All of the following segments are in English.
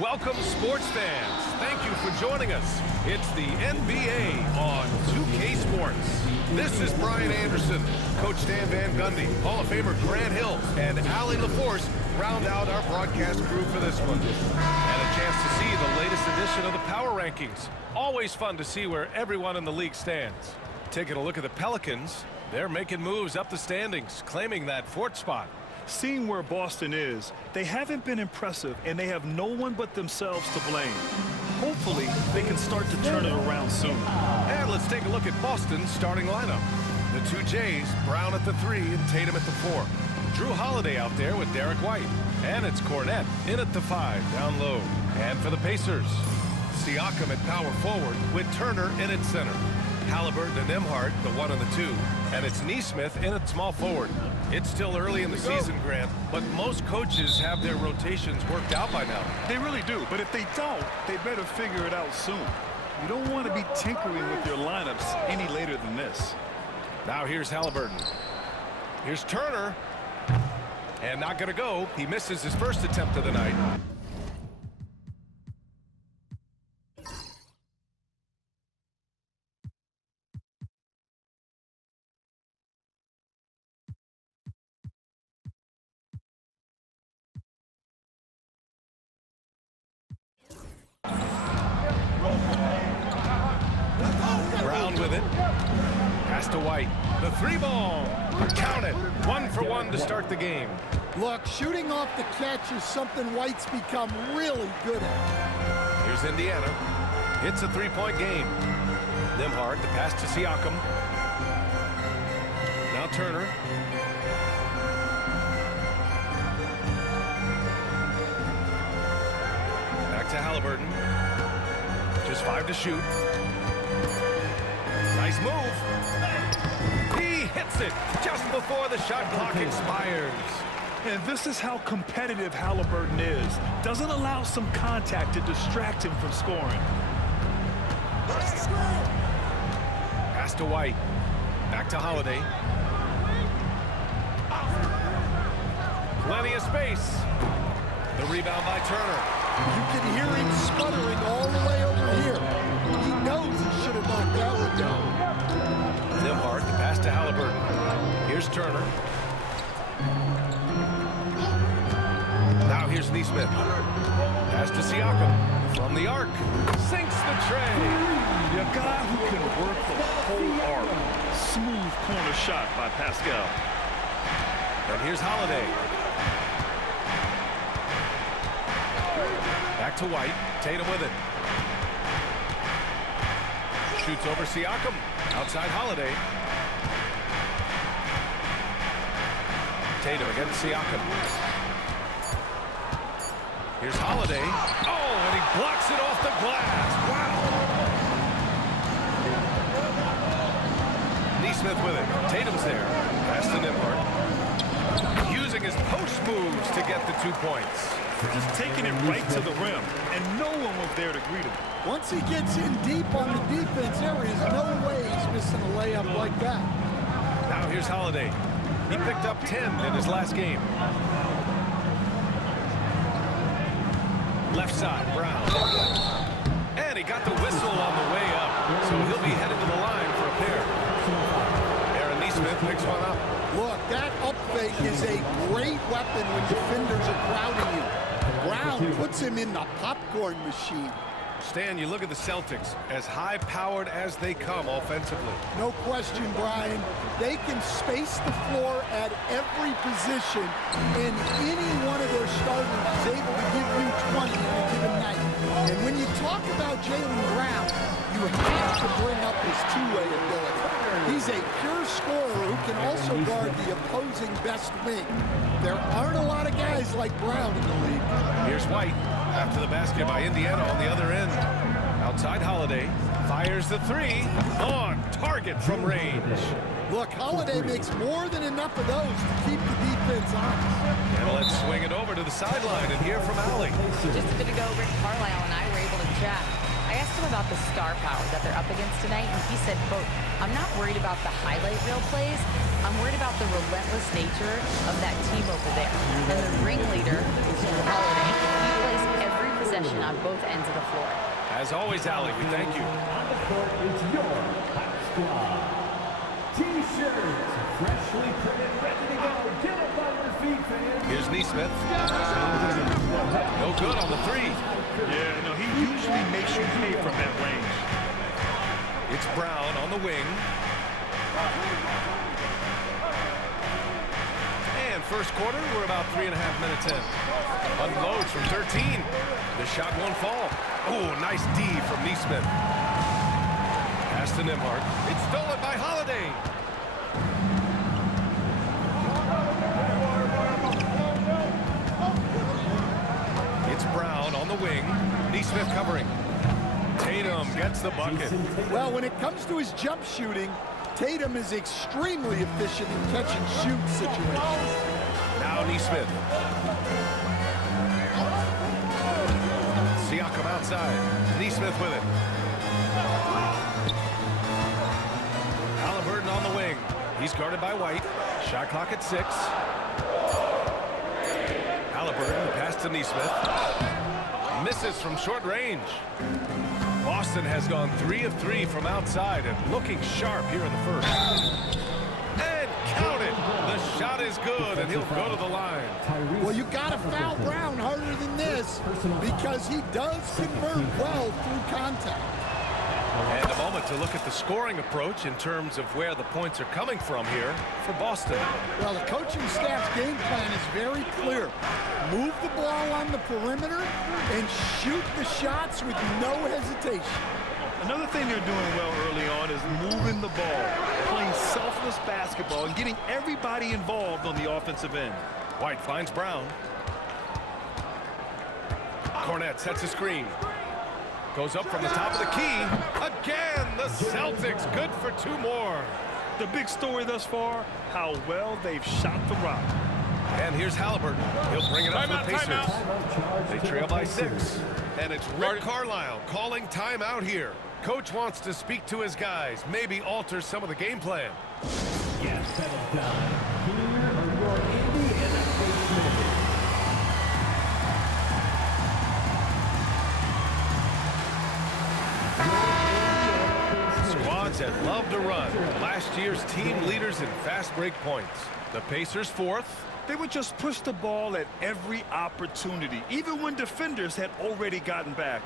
Welcome, sports fans. Thank you for joining us. It's the NBA on 2K Sports. This is Brian Anderson, Coach Stan Van Gundy, Hall of Famer Grant Hill, and Allie LaForce round out our broadcast crew for this one. And a chance to see the latest edition of the Power Rankings. Always fun to see where everyone in the league stands. Taking a look at the Pelicans, they're making moves up the standings, claiming that fourth spot. Seeing where Boston is, they haven't been impressive, and they have no one but themselves to blame. Hopefully, they can start to turn it around soon. And let's take a look at Boston's starting lineup. The two Jays, Brown at the 3 and Tatum at the 4. Drew Holiday out there with Derek White. And it's Cornette in at the 5, down low. And for the Pacers, Siakam at power forward with Turner in at center. Halliburton and Nembhard, the 1 and the 2. And it's Nesmith in at small forward. It's still early in the season, Grant, but most coaches have their rotations worked out by now. They really do, but if they don't, they better figure it out soon. You don't want to be tinkering with your lineups any later than this. Now here's Halliburton. Here's Turner. And not going to go. He misses his first attempt of the night. Brown with it. Pass to White. The 3-ball. Count it. 1 for 1 to start the game. Look, shooting off the catch is something White's become really good at. Here's Indiana. It's a 3-point game. Nembhard, the pass to Siakam. Now Turner. Back to Halliburton. Just 5 to shoot. Nice move. He hits it just before the shot clock expires. And this is how competitive Halliburton is. Doesn't allow some contact to distract him from scoring. Pass to White. Back to Holiday. Plenty of space. The rebound by Turner. You can hear him sputtering all the way over here. He knows he should have knocked that one down. Nembhard, the pass to Halliburton. Here's Turner. Now here's Nesmith. Pass to Siakam. From the arc. Sinks the tray. A guy who can work the whole arc. Smooth corner shot by Pascal. And here's Holiday. Back to White. Tatum with it. Shoots over Siakam. Outside Holiday. Tatum against Siakam. Here's Holiday. Oh, and he blocks it off the glass. Wow. Nesmith with it. Tatum's there. Pass to Nembhard. Using his post moves to get the 2 points. Just taking it right to the rim, and no one was there to greet him. Once he gets in deep on the defense, there is no way he's missing a layup like that. Now here's Holiday. He picked up 10 in his last game. Left side, Brown. And he got the whistle on the way up, so he'll be headed to the line for a pair. Aaron Nesmith picks one up. Look, that up fake is a great weapon when defenders are crowding you. Brown puts him in the popcorn machine. Stan, you look at the Celtics, as high-powered as they come offensively. No question, Brian. They can space the floor at every position, and any one of their starters is able to give you 20 on a given night. And when you talk about Jaylen Brown, you have to bring up his two-way ability. He's a pure scorer who can also guard the opposing best wing. There aren't a lot of guys like Brown in the league. Here's White. After the basket by Indiana on the other end. Outside Holiday. Fires the 3. On target from range. Look, Holiday makes more than enough of those to keep the defense honest. And let's swing it over to the sideline and hear from Allie. Just a bit ago, Rick Carlisle and I were able to chat. I asked him about the star power that they're up against tonight, and he said, quote, "I'm not worried about the highlight reel plays. I'm worried about the relentless nature of that team over there." And the ringleader is Holiday. He plays every possession on both ends of the floor. As always, Allie, we thank you. On the court is your Hot Squad. T-shirts, freshly printed, ready to go. Get up on your feet, fans. Here's Neesmith. No good on the three. Yeah, no, he usually makes you pay from that range. It's Brown on the wing. And first quarter, we're about 3.5 minutes in. Unloads from 13. The shot won't fall. Oh, nice D from Neesmith. Pass to Nembhard. It's stolen by Holiday. It's Brown on the wing. Neesmith covering. Tatum gets the bucket. Well, when it comes to his jump shooting, Tatum is extremely efficient in catch-and-shoot situations. Now Neesmith. Siakam outside. Neesmith with it. Halliburton on the wing. He's guarded by White. Shot clock at 6. Halliburton pass to Neesmith. Misses from short range. Boston has gone 3 of 3 from outside and looking sharp here in the first. And count it. The shot is good, and he'll go to the line. Well, you got to foul Brown harder than this because he does convert well through contact. And a moment to look at the scoring approach in terms of where the points are coming from here for Boston. Well, the coaching staff's game plan is very clear. Move the ball on the perimeter and shoot the shots with no hesitation. Another thing they're doing well early on is moving the ball, playing selfless basketball, and getting everybody involved on the offensive end. White finds Brown. Cornette sets a screen. Goes up from the top of the key. Again, the Celtics good for 2 more. The big story thus far, how well they've shot the rock. And here's Halliburton. He'll bring it up for the Pacers. They trail by 6. And it's Rick Carlisle calling timeout here. Coach wants to speak to his guys, maybe alter some of the game plan. Get settled down. Here are your Indiana State minutes. Squads that love to run. Last year's team leaders in fast break points. The Pacers 4th. They would just push the ball at every opportunity, even when defenders had already gotten back.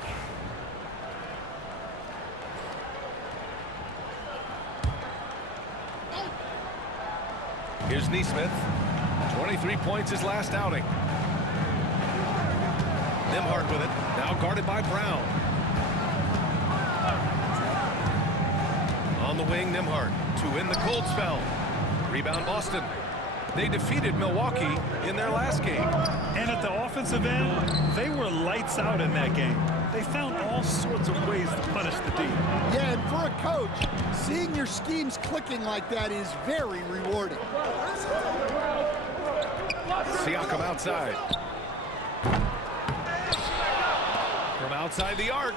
Here's Neesmith. 23 points his last outing. Nembhard with it. Now guarded by Brown. On the wing, Nembhard to win the cold spell. Rebound Boston. They defeated Milwaukee in their last game. And at the offensive end, they were lights out in that game. They found all sorts of ways to punish the D. Yeah, and for a coach, seeing your schemes clicking like that is very rewarding. Siakam outside. From outside the arc,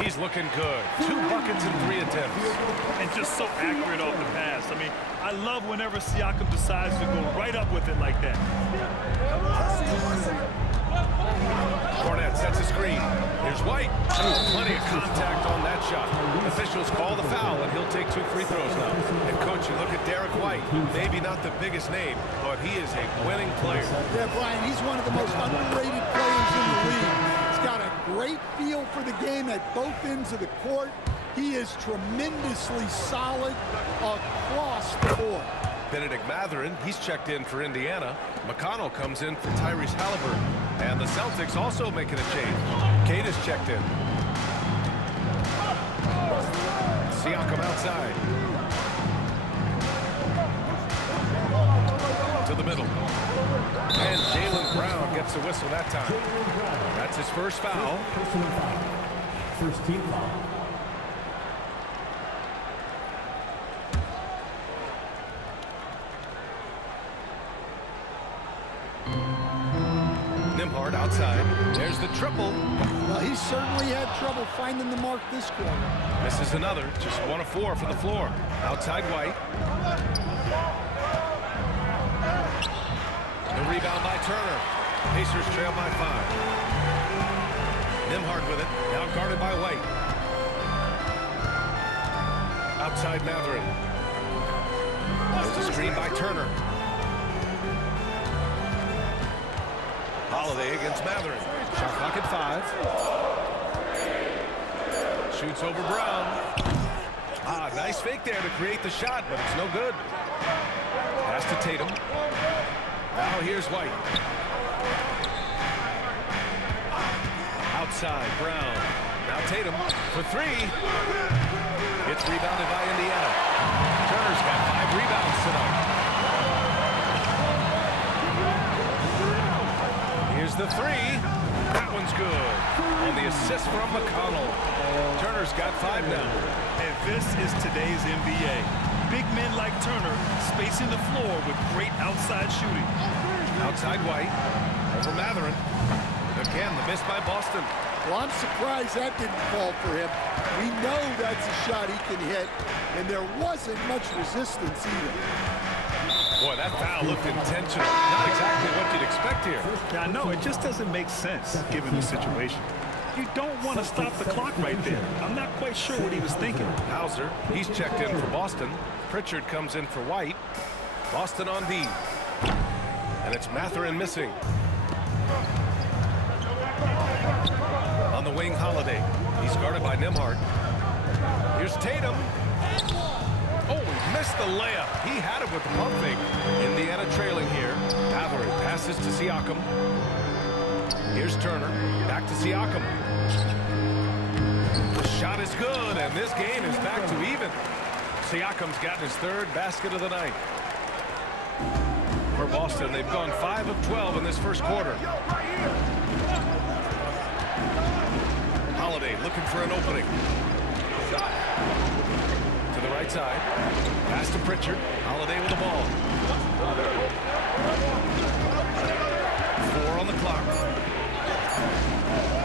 he's looking good. 2 buckets in 3 attempts. And just so accurate off the pass. I mean, I love whenever Siakam decides to go right up with it like that. Cornette sets a screen. Here's White. Plenty of contact on that shot. Officials call the foul, and he'll take 2 free throws now. And, Coach, you look at Derek White. Maybe not the biggest name, but he is a winning player. Yeah, Brian, he's one of the most underrated players in the league. He's got a great feel for the game at both ends of the court. He is tremendously solid across the board. Benedict Mathurin, he's checked in for Indiana. McConnell comes in for Tyrese Halliburton. And the Celtics also making a change. Cade is checked in. Siakam outside. To the middle. And Jaylen Brown gets a whistle that time. That's his first foul. Personal foul. First team foul. Nembhard outside. There's the triple. Well, he certainly had trouble finding the mark this quarter. Misses another. Just 1 of 4 from the floor. Outside White. The rebound by Turner. Pacers trail by 5. Nembhard with it. Now guarded by White. Outside Mathurin. There's a screen by Turner. Holiday against Mathurin. Shot clock at 5. Shoots over Brown. Nice fake there to create the shot, but it's no good. Pass to Tatum. Now here's White. Outside, Brown. Now Tatum for 3. It's rebounded by Indiana. Turner's got 5 rebounds tonight. Here's the 3. That one's good. On the assist from McConnell. Turner's got 5 now. And this is today's NBA. Big men like Turner spacing the floor with great outside shooting. Outside White. Over Mathurin. Again, the miss by Boston. Well, I'm surprised that didn't fall for him. We know that's a shot he can hit, and there wasn't much resistance either. Boy, that foul looked intentional. Not exactly what you'd expect here. Yeah, I know, it just doesn't make sense given the situation. You don't want to stop the clock right there. I'm not quite sure what he was thinking. Hauser, he's checked in for Boston. Pritchard comes in for White. Boston on D. And it's Mathurin missing. On the wing, Holiday. He's guarded by Nembhard. Here's Tatum. Oh, he missed the layup. He had it with the pump fake. Indiana trailing here. Mathurin passes to Siakam. Here's Turner. Back to Siakam. The shot is good, and this game is back to even. Siakam's gotten his 3rd basket of the night. For Boston, they've gone 5 of 12 in this first quarter. Holiday looking for an opening. To the right side. Pass to Pritchard. Holiday with the ball. 4 on the clock.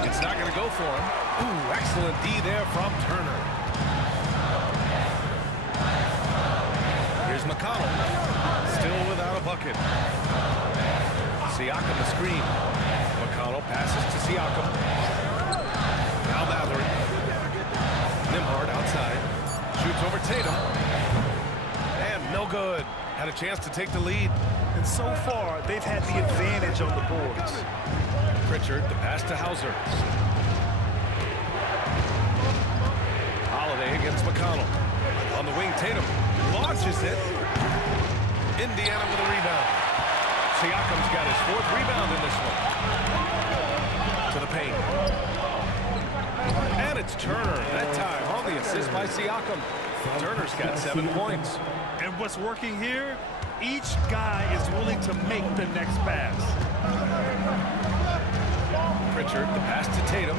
It's not going to go for him. Ooh, excellent D there from Turner. Here's McConnell. Still without a bucket. Siakam the screen. McConnell passes to Siakam. Now Mathurin. Nembhard outside. Shoots over Tatum. And no good. Had a chance to take the lead. And so far, they've had the advantage on the boards. Pritchard, the pass to Hauser. Holiday against McConnell. On the wing, Tatum launches it. Indiana with a rebound. Siakam's got his 4th rebound in this one. To the paint. And it's Turner that time on the assist by Siakam. Turner's got 7 points. And what's working here? Each guy is willing to make the next pass. Pritchard, the pass to Tatum.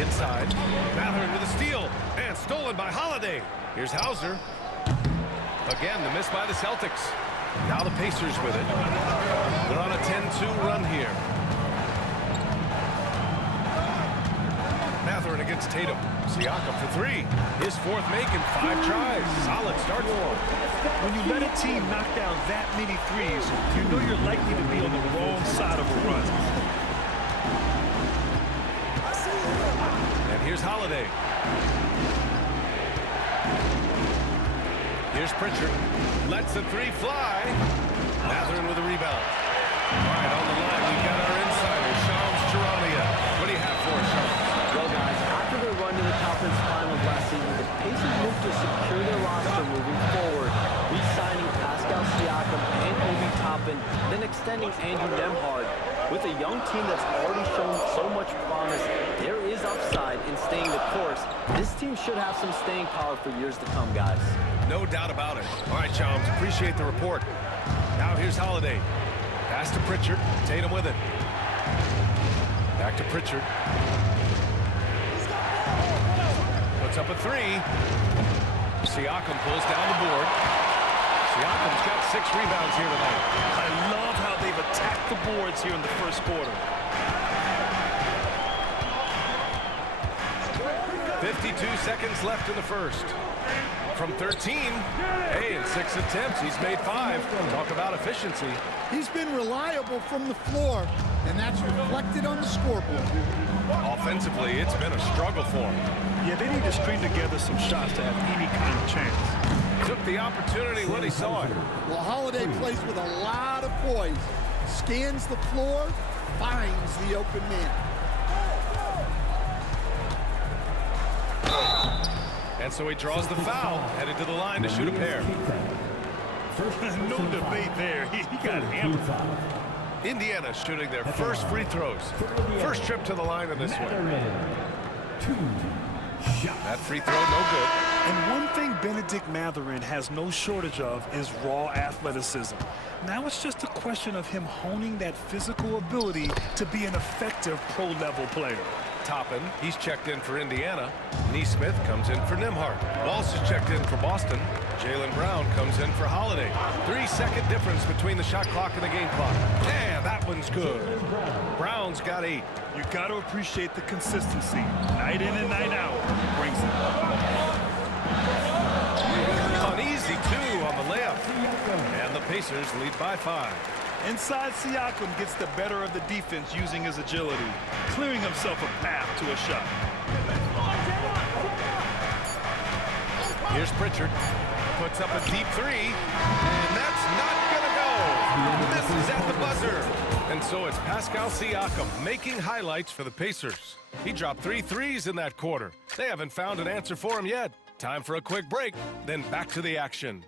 Inside. Mathurin with a steal. And stolen by Holiday. Here's Hauser. Again, the miss by the Celtics. Now the Pacers with it. They're on a 10-2 run here. Mathurin against Tatum. Siakam for 3. His 4th make in 5 tries. Solid start for him. When you let a team knock down that many threes, you know you're likely to be on the wrong side of a run. And here's Holiday. Here's Pritchard. Lets the 3 fly. Mathurin with a rebound. All right, on the line, we've got our insider, Shams Charania. What do you have for us, Shams? Well, guys, after their run to the conference finals last season, the Pacers moved to secure their roster moving forward, re-signing Pascal Siakam and Obi Toppin, then extending Andrew Nembhard. With a young team that's already shown so much promise, there is upside in staying the course. This team should have some staying power for years to come, guys. No doubt about it. All right, Shams, appreciate the report. Now here's Holiday. Pass to Pritchard. Tatum with it. Back to Pritchard. Puts up a 3. Siakam pulls down the board. Siakam's got 6 rebounds here tonight. I love how they've attacked the boards here in the first quarter. 52 seconds left in the first. from 13. Hey, in 6 attempts, he's made 5. Talk about efficiency. He's been reliable from the floor, and that's reflected on the scoreboard. Offensively, it's been a struggle for him. Yeah, they need to string together some shots to have any kind of chance. Took the opportunity when he saw it. Well, Holiday plays with a lot of poise. Scans the floor, finds the open man. And so he draws the foul, headed to the line to shoot a pair. No debate there. He got hammered. Indiana shooting their first free throws. First trip to the line in this one. That free throw, no good. And one thing Benedict Mathurin has no shortage of is raw athleticism. Now it's just a question of him honing that physical ability to be an effective pro-level player. Toppin, he's checked in for Indiana. Neesmith comes in for Nembhard. Walsh is checked in for Boston. Jaylen Brown comes in for Holiday. 3-second difference between the shot clock and the game clock. Yeah, that one's good. Brown's got 8. You got to appreciate the consistency. Night in and night out. Brings it. An easy 2 on the layup. And the Pacers lead by 5. Inside, Siakam gets the better of the defense using his agility, clearing himself a path to a shot. Here's Pritchard. Puts up a deep 3. And that's not gonna go. Misses at the buzzer. And so it's Pascal Siakam making highlights for the Pacers. He dropped 3 threes in that quarter. They haven't found an answer for him yet. Time for a quick break, then back to the action.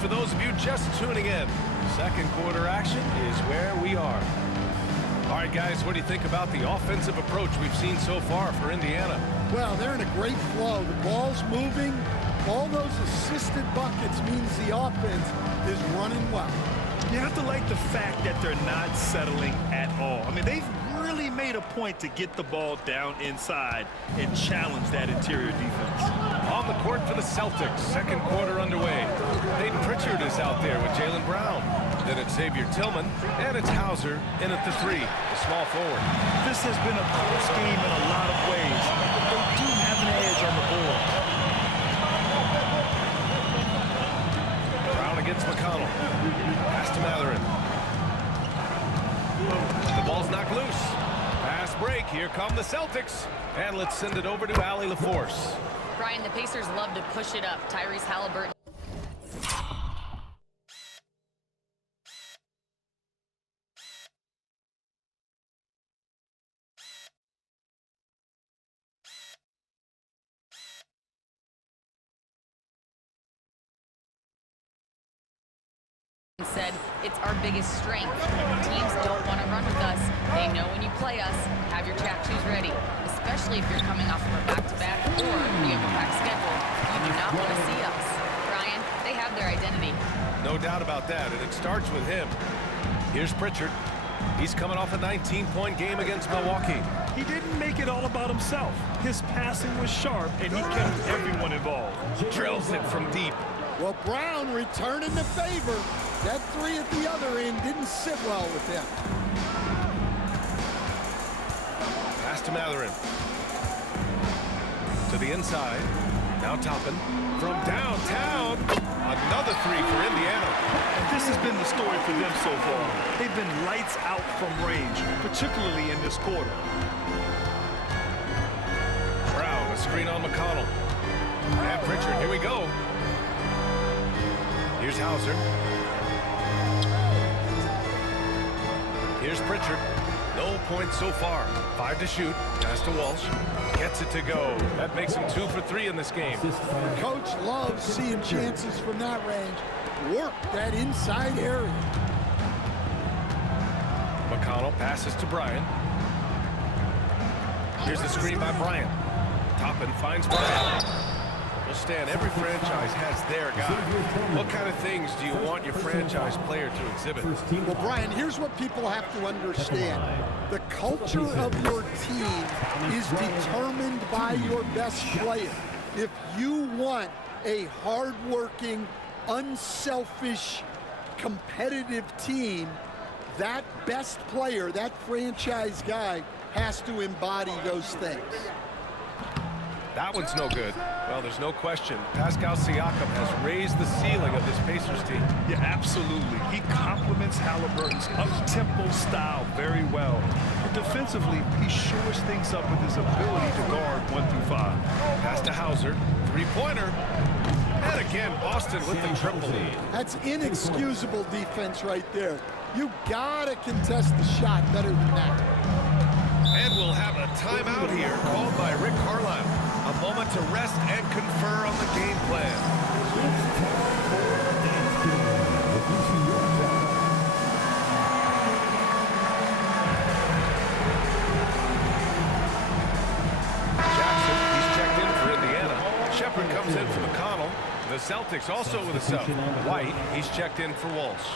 For those of you just tuning in, second quarter action is where we are. All right, guys, what do you think about the offensive approach we've seen so far for Indiana? Well, they're in a great flow. The ball's moving. All those assisted buckets means the offense is running well. You have to like the fact that they're not settling at all. I mean, they've really made a point to get the ball down inside and challenge that interior defense. On the court for the Celtics, second quarter underway. Peyton Pritchard is out there with Jaylen Brown. Then it's Xavier Tillman, and it's Hauser in at the 3, the small forward. This has been a close game in a lot of ways, but they do have an edge on the board. Brown against McConnell. Pass to Mathurin. The ball's knocked loose. Fast break. Here come the Celtics. And let's send it over to Allie LaForce. Brian, the Pacers love to push it up. Tyrese Halliburton said it's our biggest strength. Teams don't want to run with us. They know when you play us, have your track shoes ready, especially if you're coming off of a back-to-back or you have a packed schedule. You do not want to see us. Brian, they have their identity. No doubt about that, and it starts with him. Here's Pritchard. He's coming off a 19-point game against Milwaukee. He didn't make it all about himself. His passing was sharp, and he kept everyone involved. Drills it from deep. Well, Brown returning the favor. That 3 at the other end didn't sit well with him. Pass to Mathurin. To the inside. Now Toppin. From downtown. Another 3 for Indiana. And this has been the story for them so far. They've been lights out from range, particularly in this quarter. Brown, a screen on McConnell. And Pritchard, here we go. Here's Hauser. Here's Pritchard. No points so far. 5 to shoot. Pass to Walsh. Gets it to go. That makes him 2 for 3 in this game. Coach loves seeing chances from that range. Work that inside area. McConnell passes to Bryant. Here's the screen by Bryant. Toppin finds Bryant. Well, Stan, every franchise has their guy. What kind of things do you want your franchise player to exhibit? Well, Brian, here's what people have to understand. The culture of your team is determined by your best player. If you want a hard-working, unselfish, competitive team, that best player, that franchise guy, has to embody those things. That one's no good. Well, there's no question. Pascal Siakam has raised the ceiling of this Pacers team. Yeah, absolutely. He complements Halliburton's up-tempo style very well. And defensively, he shores things up with his ability to guard 1 through 5. Pass to Hauser. Three-pointer. And again, Boston with the triple. That's inexcusable defense right there. You gotta contest the shot better than that. And we'll have a timeout here called by Rick Carlisle. A moment to rest and confer on the game plan. Jackson, he's checked in for Indiana. Shepard comes in for McConnell. The Celtics also with a sub. White, he's checked in for Walsh.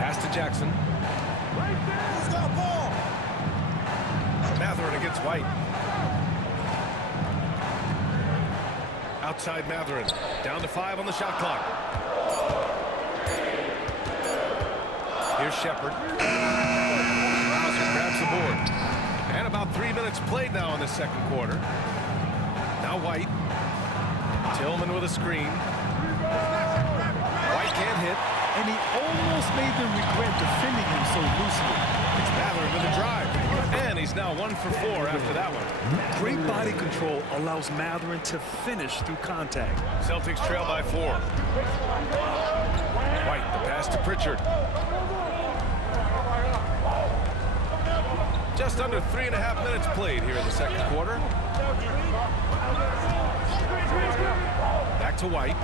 Pass to Jackson. Who's got a ball? Mathurin against White. Outside Mathurin. Down to 5 on the shot clock. Here's Shepard. Hauser grabs the board. And about 3 minutes played now in the second quarter. Now White. Tillman with a screen. White can't hit. And he almost made them regret defending him so loosely. It's Mathurin with a drive. And he's now 1 for 4 after that one. Great body control allows Mathurin to finish through contact. Celtics trail by 4. White, the pass to Pritchard. Just under 3.5 minutes played here in the second quarter. Back to White.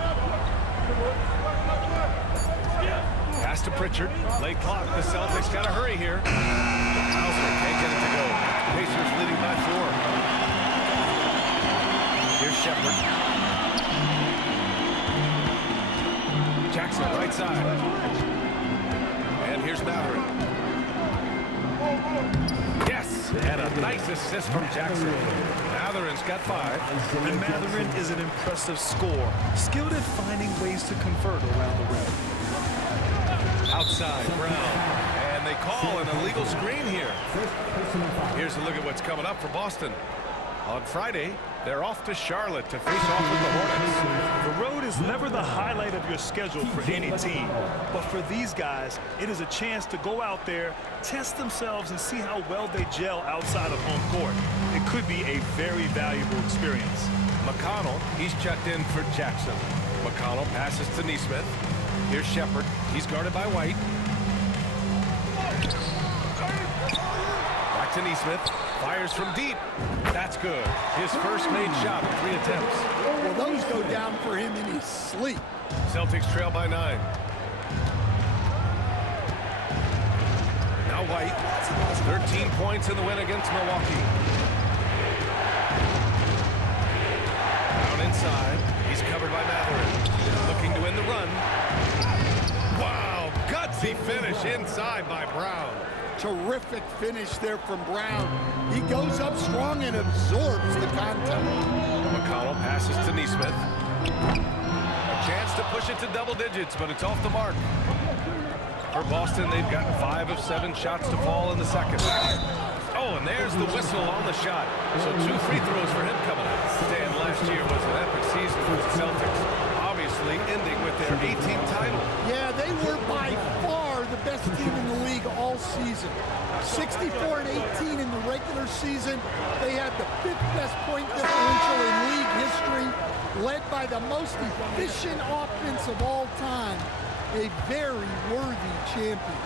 Pass to Pritchard. Late clock. The Celtics got to hurry here. Hauser can't get it to go. Pacers leading by 4. Here's Shepard. Jackson right side. And here's Mathurin. Yes! And a nice assist from Jackson. Mathurin's got 5. And Mathurin is an impressive scorer, skilled at finding ways to convert around the rim. Outside, Brown. And they call an illegal screen here. Here's a look at what's coming up for Boston. On Friday, they're off to Charlotte to face off with the Hornets. The road is never the highlight of your schedule for any team. But for these guys, it is a chance to go out there, test themselves, and see how well they gel outside of home court. It could be a very valuable experience. McConnell, he's checked in for Jackson. McConnell passes to Nesmith. Here's Shepard. He's guarded by White. Back to Nesmith. Fires from deep. That's good. His first made shot in 3 attempts. Well, those go down for him in his sleep. Celtics trail by 9. Now White. 13 points in the win against Milwaukee. Down inside. He's covered by Mathurin. Looking to win the run. Wow, gutsy finish inside by Brown. Terrific finish there from Brown. He goes up strong and absorbs the contact. McConnell passes to Nesmith. A chance to push it to double digits, but it's off the mark. For Boston, they've gotten 5 of 7 shots to fall in the second. Oh, and there's the whistle on the shot. So 2 free throws for him coming up. Stan, last year was an epic season for the Celtics. Obviously ending with their 18th title. Yeah, they were by far the best team in the league all season. 64-18 in the regular season. They had the 5th best point differential in league history, led by the most efficient offense of all time. A very worthy champion.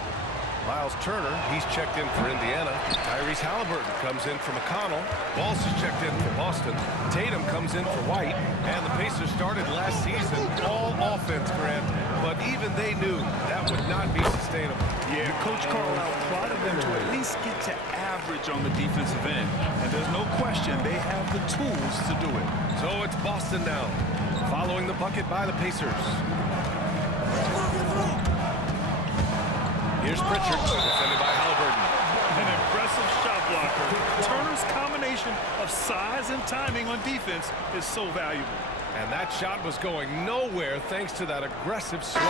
Miles Turner, he's checked in for Indiana. Tyrese Halliburton comes in for McConnell. Walsh is checked in for Boston. Tatum comes in for White. And the Pacers started last season all offense, Grant. But even they knew that would not be sustainable. unsustainable. Yeah, Coach Carlisle prodded them to at least get to average on the defensive end. And there's no question they have the tools to do it. So it's Boston now, following the bucket by the Pacers. Here's Pritchard, defended by Halliburton. An impressive shot blocker. Turner's combination of size and timing on defense is so valuable. And that shot was going nowhere thanks to that aggressive swat.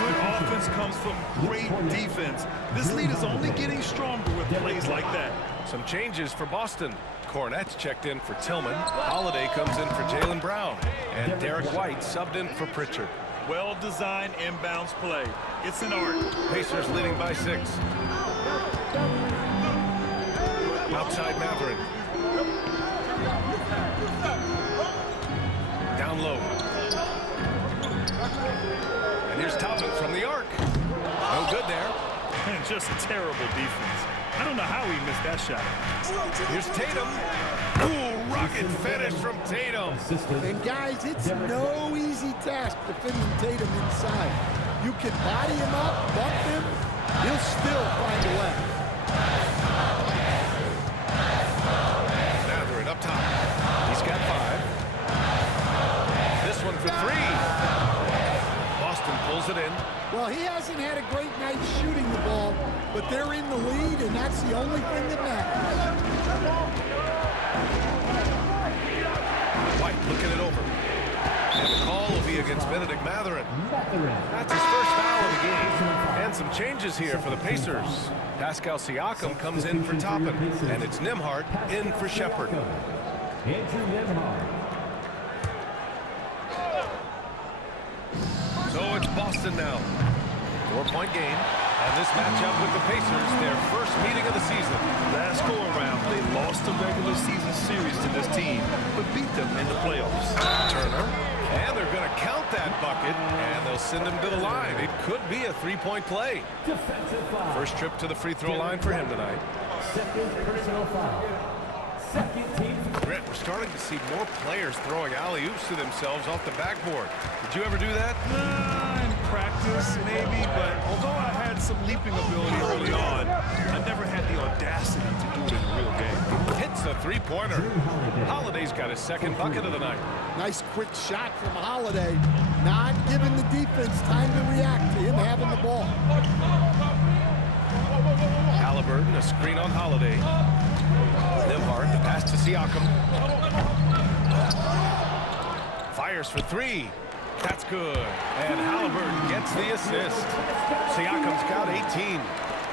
Good offense comes from great defense. This lead is only getting stronger with plays like that. Some changes for Boston. Cornette's checked in for Tillman. Holiday comes in for Jaylen Brown. And Derek White subbed in for Pritchard. Well-designed inbounds play. It's an art. Pacers leading by 6. Outside Mathurin. Down low. And here's Toppin from the arc. No good there. And just terrible defense. I don't know how he missed that shot. Here's Tatum. Ooh, rocket finish from Tatum. And guys, it's no easy task defending Tatum inside. You can body him up, bump him, he'll still find a way. Mathurin up top. He's got 5. This one for 3. Boston pulls it in. Well, he hasn't had a great night shooting the ball, but they're in the lead, and that's the only thing that matters. White looking it over. And the call will be against Benedict Mathurin. That's his first foul of the game. And some changes here for the Pacers. Pascal Siakam comes in for Toppin, and it's Nembhard in for Shepherd. Andrew Nembhard. So it's Boston now. 4-point game. And this matchup with the Pacers, their first meeting of the season. Last go-around, they lost the regular season series to this team, but beat them in the playoffs. Turner. And they're going to count that bucket, and they'll send him to the line. It could be a 3-point play. Defensive foul. First trip to the free throw line for him tonight. Second personal foul. Second team. Brett, we're starting to see more players throwing alley-oops to themselves off the backboard. Did you ever do that? In practice, maybe, but although I had some leaping ability early on, I never had the audacity to do it in a real game. Hits a three-pointer. Holiday's got his second bucket of the night. Nice quick shot from Holiday, not giving the defense time to react to him having the ball. Halliburton, a screen on Holiday. Nembhard, the pass to Siakam. Fires for 3. That's good. And Halliburton gets the assist. Siakam's got 18.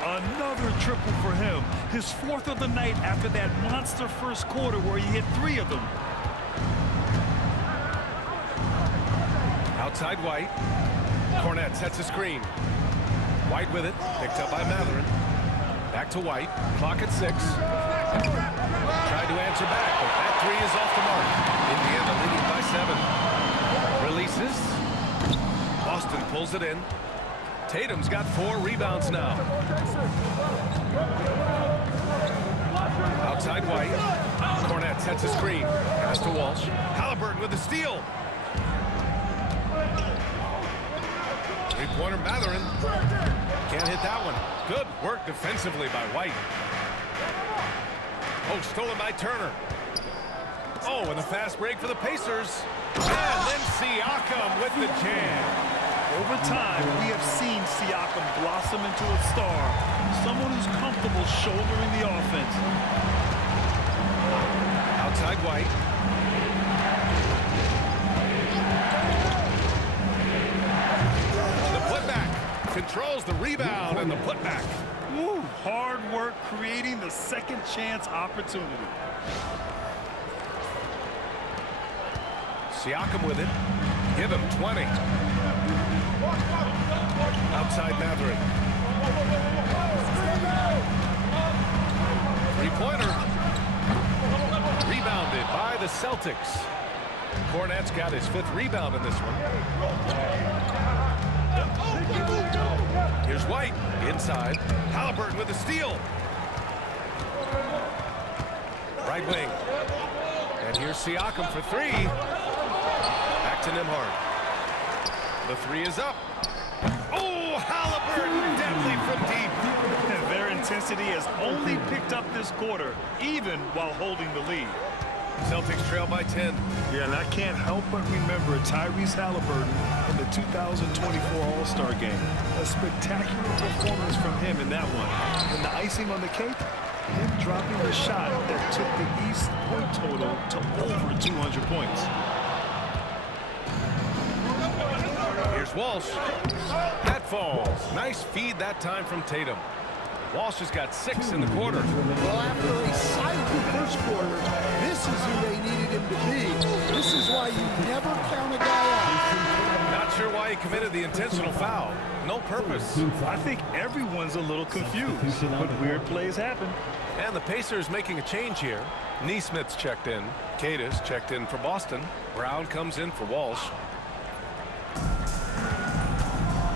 Another triple for him. His 4th of the night after that monster first quarter where he hit 3 of them. Outside White. Cornette sets a screen. White with it. Picked up by Mathurin. Back to White. Clock at 6. Tried to answer back, but that 3 is off the mark. Indiana leading by 7. Releases. Boston pulls it in. Tatum's got 4 rebounds now. Outside White. Cornette sets a screen. Pass to Walsh. Halliburton with the steal. Three-pointer Mathurin. Can't hit that one. Good work defensively by White. Oh, stolen by Turner. Oh, and a fast break for the Pacers. And then Siakam with the jam. Over time, we have seen Siakam blossom into a star, someone who's comfortable shouldering the offense. Outside White. The putback. Controls the rebound and the putback. Woo, hard work creating the second chance opportunity. Siakam with it. Give him 20. Outside Mathurin. Three-pointer. Rebounded by the Celtics. Cornette's got his 5th rebound in this one. Here's White. Inside. Halliburton with the steal. Right wing. And here's Siakam for 3. Back to Nembhard. The 3 is up. Oh, Halliburton intensity has only picked up this quarter, even while holding the lead. Celtics trail by 10. Yeah, and I can't help but remember Tyrese Halliburton in the 2024 All-Star Game. A spectacular performance from him in that one. And the icing on the cake, him dropping the shot that took the East point total to over 200 points. Here's Walsh. That falls. Nice feed that time from Tatum. Walsh has got 6 in the quarter. Well, after a silent first quarter, this is who they needed him to be. This is why you never count a guy out. Not sure why he committed the intentional foul. No purpose. I think everyone's a little confused, but weird plays happen. And the Pacers making a change here. Neesmith's checked in. Cadis checked in for Boston. Brown comes in for Walsh.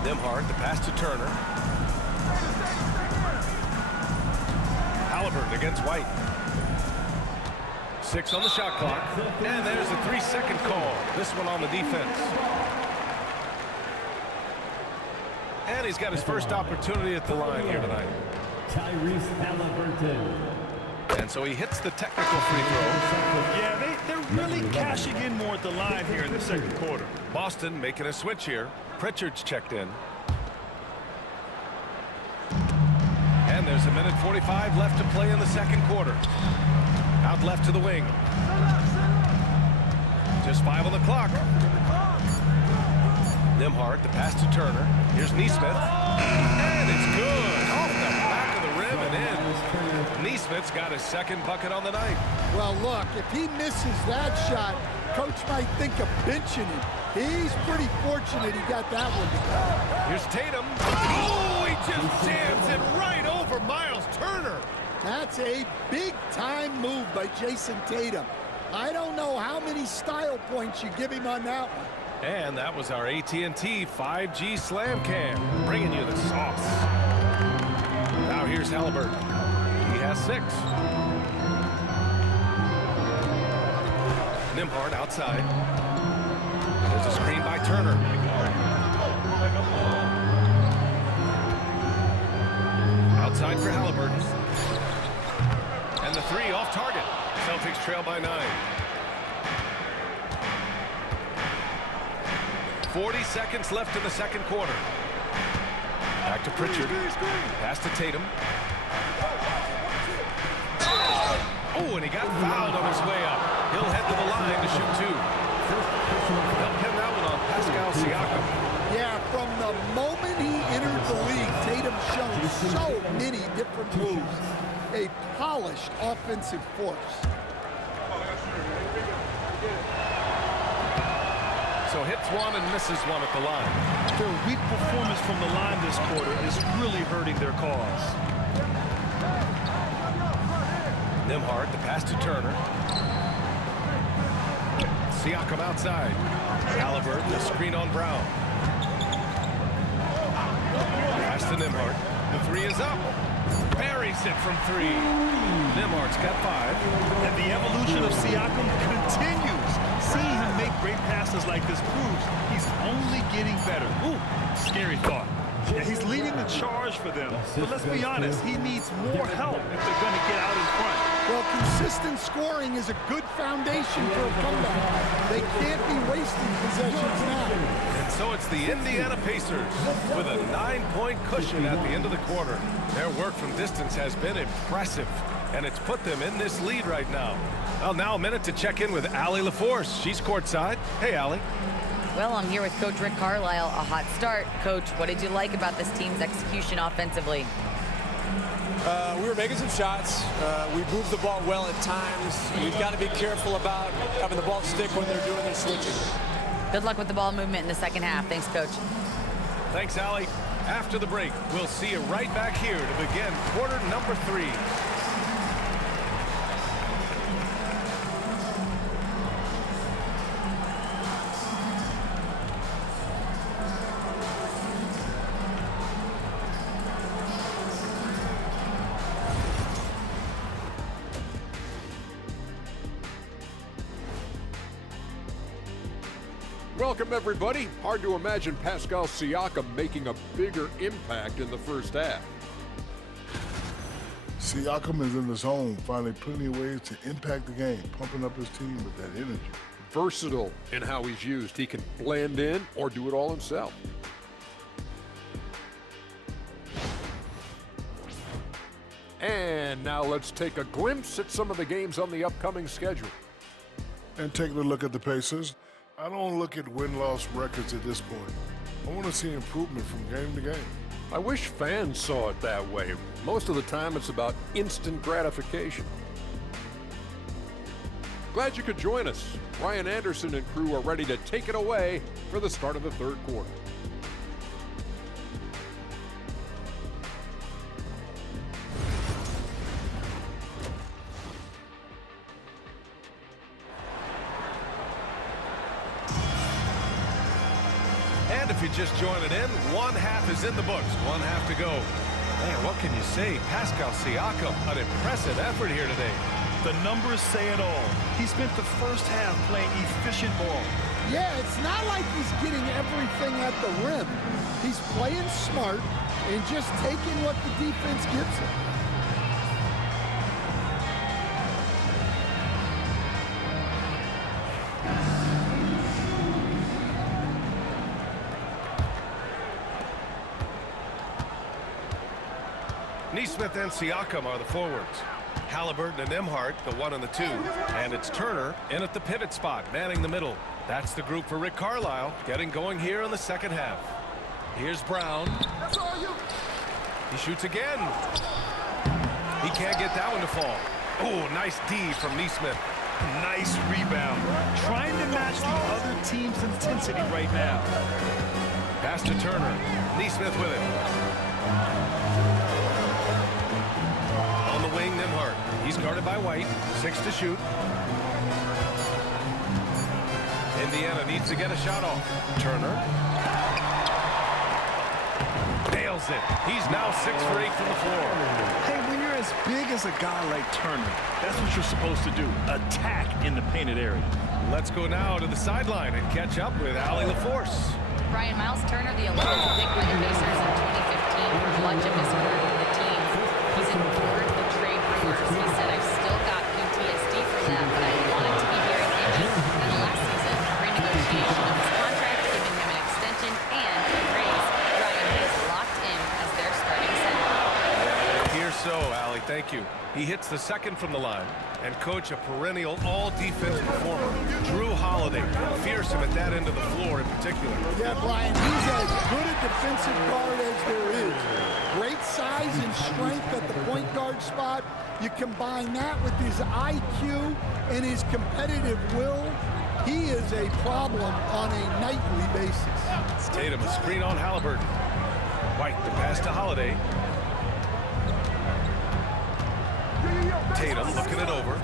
Nembhard, the pass to Turner. Halliburton against White. 6 on the shot clock. And there's a 3-second call. This one on the defense. And he's got his first opportunity at the line here tonight. Tyrese Halliburton. And so he hits the technical free throw. Yeah, they're really cashing in more at the line here in the second quarter. Boston making a switch here. Pritchard's checked in. And there's a minute 45 left to play in the second quarter. Out left to the wing. Just 5 on the clock. Nembhard, the pass to Turner. Here's Neesmith. And it's good. Off the back of the rim and in. Neesmith's got his second bucket on the night. Well, look, if he misses that shot, coach might think of benching him. He's pretty fortunate he got that one. Here's Tatum. Oh, he just jams it right over Miles Turner. That's a big-time move by Jason Tatum. I don't know how many style points you give him on that one. And that was our AT&T 5G Slam Cam, bringing you the sauce. Now here's Halliburton. He has 6. Nembhard outside. There's a screen by Turner. Outside for Halliburton. And the 3 off target. Celtics trail by 9. 40 seconds left in the second quarter. Back to Pritchard. Pass to Tatum. Oh, and he got fouled on his way up. He'll head to the line to shoot 2. They'll pin that one on Pascal Siakam. Yeah, from the moment he entered the league, Tatum showed so many different moves. A polished offensive force. So hits 1 and misses 1 at the line. Their weak performance from the line this quarter is really hurting their cause. Nembhard, the pass to Turner. Siakam outside. Halliburton, the screen on Brown. Pass to Nembhard. The 3 is up. Buries it from 3. Nembhard's got 5. And the evolution of Siakam continues. Seeing him make great passes like this proves he's only getting better. Ooh, scary thought. Yeah, he's leading the charge for them. But let's be honest, he needs more help if they're going to get out in front. Well, consistent scoring is a good foundation for a comeback. They can't be wasting possessions now. And so it's the Indiana Pacers with a 9-point cushion at the end of the quarter. Their work from distance has been impressive, and it's put them in this lead right now. Well, now a minute to check in with Allie LaForce. She's courtside. Hey, Allie. Well, I'm here with Coach Rick Carlisle. A hot start. Coach, what did you like about this team's execution offensively? We were making some shots. We moved the ball well at times. We've got to be careful about having the ball stick when they're doing their switching. Good luck with the ball movement in the second half. Thanks, Coach. Thanks, Allie. After the break, we'll see you right back here to begin quarter number 3. Welcome, everybody. Hard to imagine Pascal Siakam making a bigger impact in the first half. Siakam is in the zone, finding plenty of ways to impact the game, pumping up his team with that energy. Versatile in how he's used. He can blend in or do it all himself. And now let's take a glimpse at some of the games on the upcoming schedule. And taking a look at the Pacers, I don't look at win-loss records at this point. I want to see improvement from game to game. I wish fans saw it that way. Most of the time, it's about instant gratification. Glad you could join us. Brian Anderson and crew are ready to take it away for the start of the third quarter. And if you're just joining in, one half is in the books, one half to go. Man, what can you say? Pascal Siakam, an impressive effort here today. The numbers say it all. He spent the first half playing efficient ball. Yeah, it's not like he's getting everything at the rim. He's playing smart and just taking what the defense gives him. Nesmith and Siakam are the forwards. Halliburton and Nembhard, the 1 and the 2. And it's Turner in at the pivot spot, manning the middle. That's the group for Rick Carlisle, getting going here in the second half. Here's Brown. He shoots again. He can't get that one to fall. Oh, nice D from Nesmith. Nice rebound. Trying to match the other team's intensity right now. Pass to Turner. Nesmith with it. On the wing, Nembhard. He's guarded by White. 6 to shoot. Indiana needs to get a shot off. Turner. Nails it. He's now 6 for 8 from the floor. Hey, when you're as big as a guy like Turner, that's what you're supposed to do. Attack in the painted area. Let's go now to the sideline and catch up with Allie LaForce. Brian, Miles Turner, the 11th pick by the Pacers in 2015 for much of his career with the team. He's endured the trade rumors. He said, I've still got PTSD from that, but I wanted to be here at Indy. And last season, renegotiation of his contract, giving him an extension and a raise. Brian is locked in as their starting center. Here so, Allie, thank you. He hits the second from the line. And coach, a perennial all-defense performer, Drew Holiday, fearsome at that end of the floor in particular. Yeah, Brian, he's as good a defensive guard as there is. Great size and strength at the point guard spot. You combine that with his IQ and his competitive will, he is a problem on a nightly basis. Tatum, a screen on Halliburton. White, the pass to Holiday. Tatum looking it over.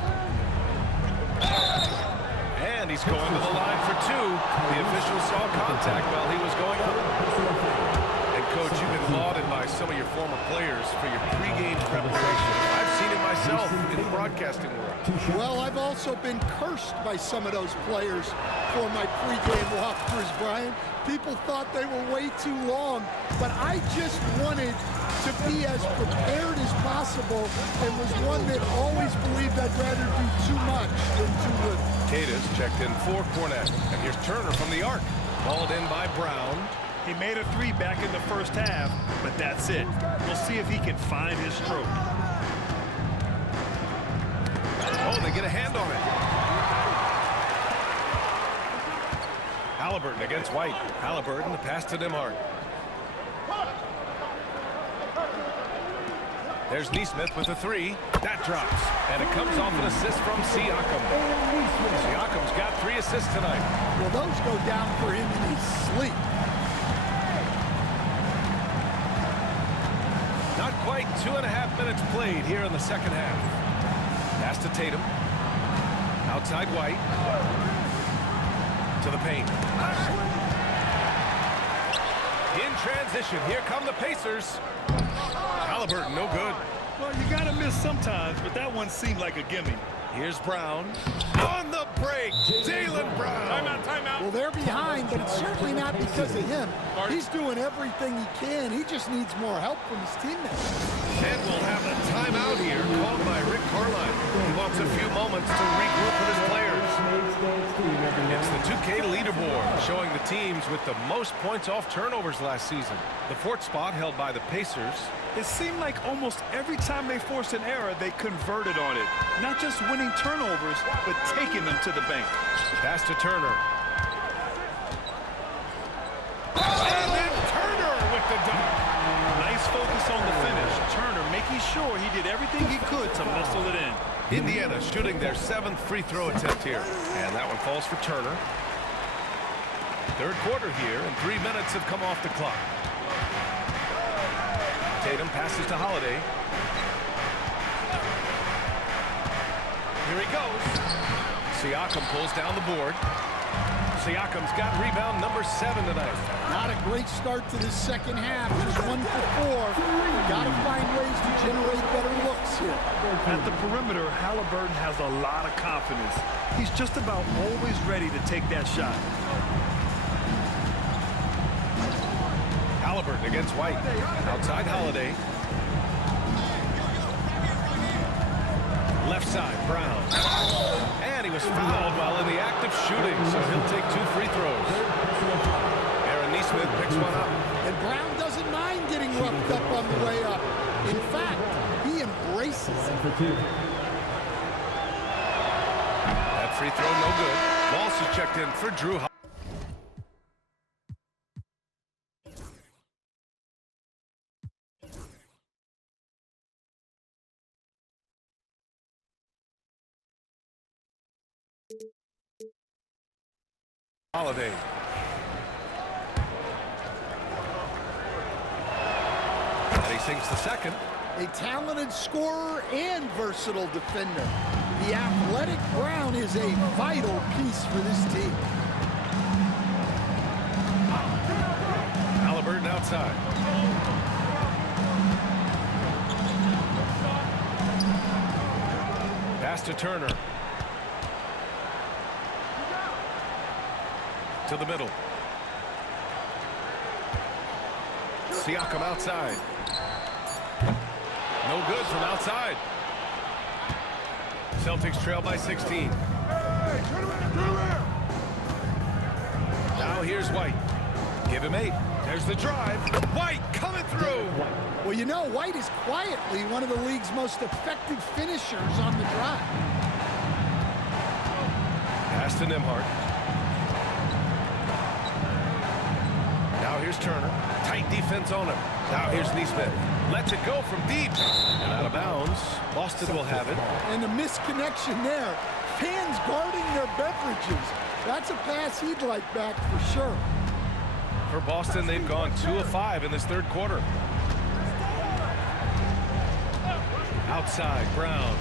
And he's going to the line for 2. The official saw contact while he was going up. And coach, you've been lauded by some of your former players for your pregame preparation. I've seen it myself in the broadcasting world. Well, I've also been cursed by some of those players for my pregame walkthroughs, Brian. People thought they were way too long, but I just wanted to be as prepared as possible and was one that always believed I'd rather do too much than too little. Cadiz checked in for Cornette. And here's Turner from the arc. Balled in by Brown. He made a 3 back in the first half, but that's it. We'll see if he can find his stroke. Oh, they get a hand on it. Halliburton against White. Halliburton, the pass to Nembhard. There's Nesmith with a 3. That drops. And it comes off an assist from Siakam. Siakam's got 3 assists tonight. Well, those go down for him in his sleep. Not quite 2.5 minutes played here in the second half. Pass to Tatum. Outside White. To the paint. In transition, here come the Pacers. Halliburton, no good. Well, you got to miss sometimes, but that one seemed like a gimme. Here's Brown. On the break, Jaylen Brown. Timeout. Well, they're behind, but it's certainly not because of him. He's doing everything he can. He just needs more help from his teammates. And we'll have a timeout here called by Rick Carlisle. He wants a few moments to regroup with his players. It's the 2K leaderboard showing the teams with the most points off turnovers last season. The fourth spot held by the Pacers. It seemed like almost every time they forced an error, they converted on it. Not just winning turnovers, but taking them to the bank. Pass to Turner. And then Turner with the dunk. Nice focus on the finish. Turner making sure he did everything he could to muscle it in. Indiana shooting their 7th free throw attempt here. And that one falls for Turner. Third quarter here, and 3 minutes have come off the clock. Tatum passes to Holiday. Here he goes. Siakam pulls down the board. Siakam's got rebound number 7 tonight. Not a great start to this second half. He's 1 for 4. Got to find ways to generate better looks here. At the perimeter, Halliburton has a lot of confidence. He's just about always ready to take that shot. Halliburton against White. Outside Holiday. Left side, Brown. And he was fouled while in the act of shooting, so he'll take 2 free throws. Aaron Nesmith picks one up. And Brown doesn't mind getting roughed up on the way up. In fact, he embraces it. That free throw no good. Walsh is checked in for Drew. Holiday. And he sinks the second. A talented scorer and versatile defender. The athletic Brown is a vital piece for this team. Halliburton outside. Pass to Turner. To the middle. Siakam outside. No good from outside. Celtics trail by 16. Now here's White. Give him 8. There's the drive. White coming through. Well, you know, White is quietly one of the league's most effective finishers on the drive. Pass to Nembhard. Now here's Turner. Tight defense on him. Now here's Nesmith. Lets it go from deep. And out of bounds. Boston will have it. And a misconnection there. Fans guarding their beverages. That's a pass he'd like back for sure. For Boston, they've gone 2 of 5 in this third quarter. Outside, Brown.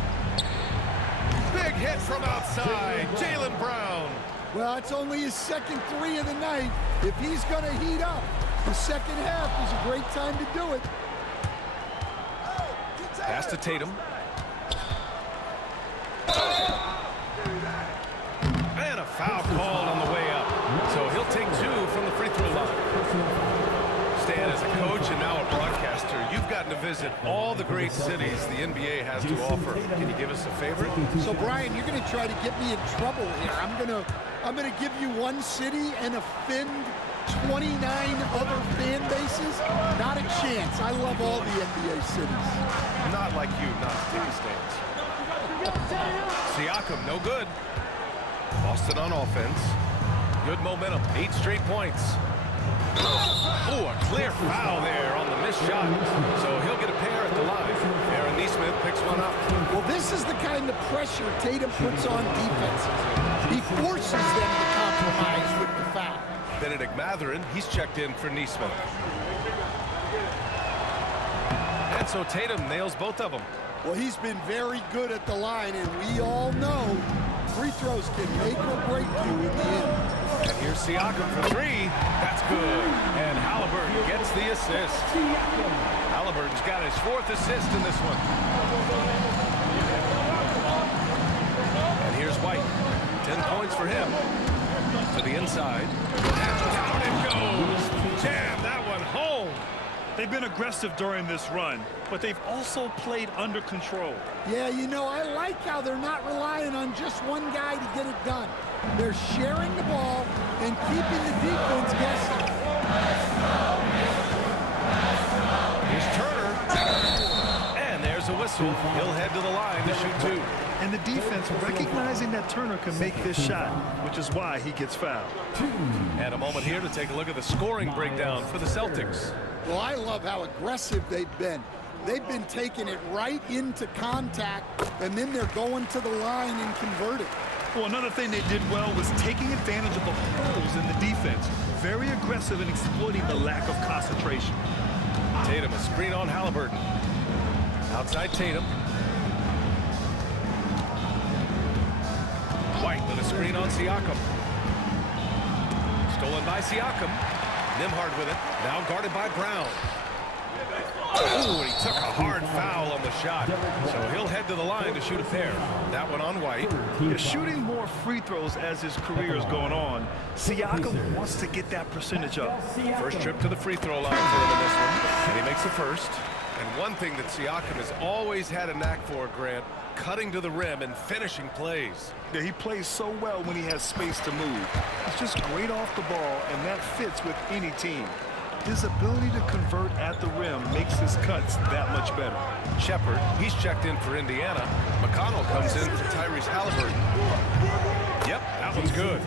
Big hit from outside. Jaylen Brown. Well, it's only his second 3 of the night. If he's going to heat up, the second half is a great time to do it. Pass to Tatum. And a foul called on the way up. So he'll take 2 from the free throw line. Stan, as a coach and now a broadcaster, you've gotten to visit all the great cities the NBA has to offer. Can you give us a favorite? So, Brian, you're going to try to get me in trouble here. I'm going to give you one city and offend 29 other fan bases? Not a chance. I love all the NBA cities. Not like you, not to take a stance. Siakam, no good. Boston on offense. Good momentum, 8 straight points. Oh, a clear foul there on the missed shot. So he'll get a pair at the line. Aaron Nesmith picks one up. Well, this is the kind of pressure Tatum puts on defenses. He forces them to compromise with the foul. Benedict Mathurin, he's checked in for Nesmith. And so Tatum nails both of them. Well, he's been very good at the line, and we all know free throws can make or break you in the end. And here's Siakam for 3. That's good. And Halliburton gets the assist. Halliburton's got his 4th assist in this one. Here's White. 10 points for him. To the inside. And down it goes. Jam that one home. They've been aggressive during this run, but they've also played under control. Yeah, you know, I like how they're not relying on just one guy to get it done. They're sharing the ball and keeping the defense guessing. Here's Turner. And there's a whistle. He'll head to the line to shoot 2. And the defense recognizing that Turner can make this shot, which is why he gets fouled. And a moment here to take a look at the scoring breakdown for the Celtics. Well, I love how aggressive they've been. They've been taking it right into contact, and then they're going to the line and converting. Well, another thing they did well was taking advantage of the holes in the defense. Very aggressive in exploiting the lack of concentration. Tatum, a screen on Halliburton. Outside Tatum. White with a screen on Siakam. Stolen by Siakam. Nembhard with it. Now guarded by Brown. Ooh, and he took a hard foul on the shot. So he'll head to the line to shoot a pair. That one on White. He's shooting more free throws as his career is going on. Siakam wants to get that percentage up. First trip to the free throw line for him in this one. And he makes the first. And one thing that Siakam has always had a knack for, Grant, cutting to the rim and finishing plays. Yeah, he plays so well when he has space to move. He's just great off the ball, and that fits with any team. His ability to convert at the rim makes his cuts that much better. Shepard, he's checked in for Indiana. McConnell comes in for Tyrese Halliburton. Yep, that one's good.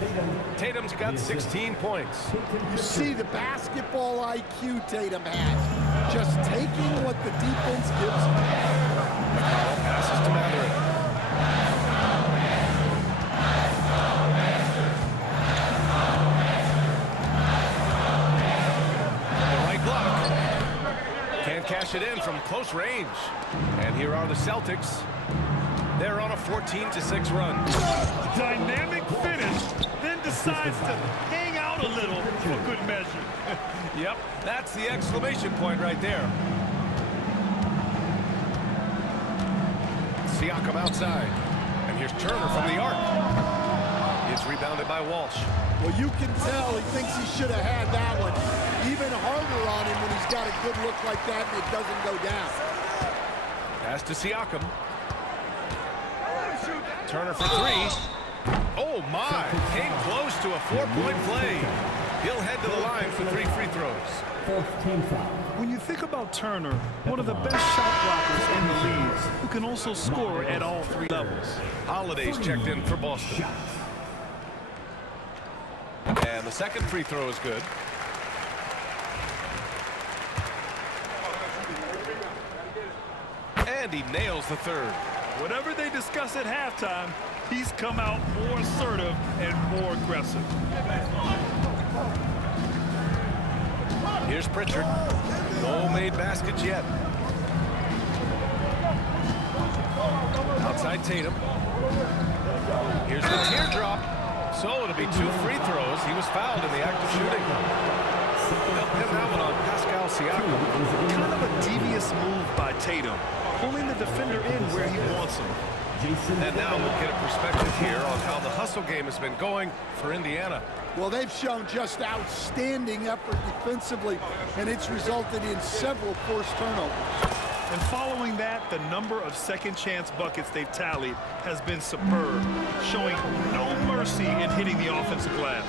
Tatum's got 16 points. You see the basketball IQ Tatum has. Just taking what the defense gives him. McConnell passes to Mathurin. Cash it in from close range. And here are the Celtics. They're on a 14-6 run. Dynamic finish, then decides to hang out a little for good measure. Yep, that's the exclamation point right there. Siakam outside. And here's Turner from the arc. It's rebounded by Walsh. Well, you can tell he thinks he should have had that one. Even harder on him when he's got a good look like that and it doesn't go down. Pass to Siakam. Turner for 3. Oh, my. Came close to a 4-point play. He'll head to the line for 3 free throws. When you think about Turner, one of the best shot blockers in the league, who can also score at all 3 levels. Holiday's checked in for Boston. And the second free throw is good. And he nails the third. Whatever they discuss at halftime, he's come out more assertive and more aggressive. Here's Pritchard. No made baskets yet. Outside Tatum. Here's the teardrop. So it'll be 2 free throws. He was fouled in the act of shooting. They'll pin that one on Pascal Siakam. Kind of a devious move by Tatum, pulling the defender in where he wants him. And now we'll get a perspective here on how the hustle game has been going for Indiana. Well, they've shown just outstanding effort defensively, and it's resulted in several forced turnovers. And following that, the number of second-chance buckets they've tallied has been superb, showing no mercy in hitting the offensive glass.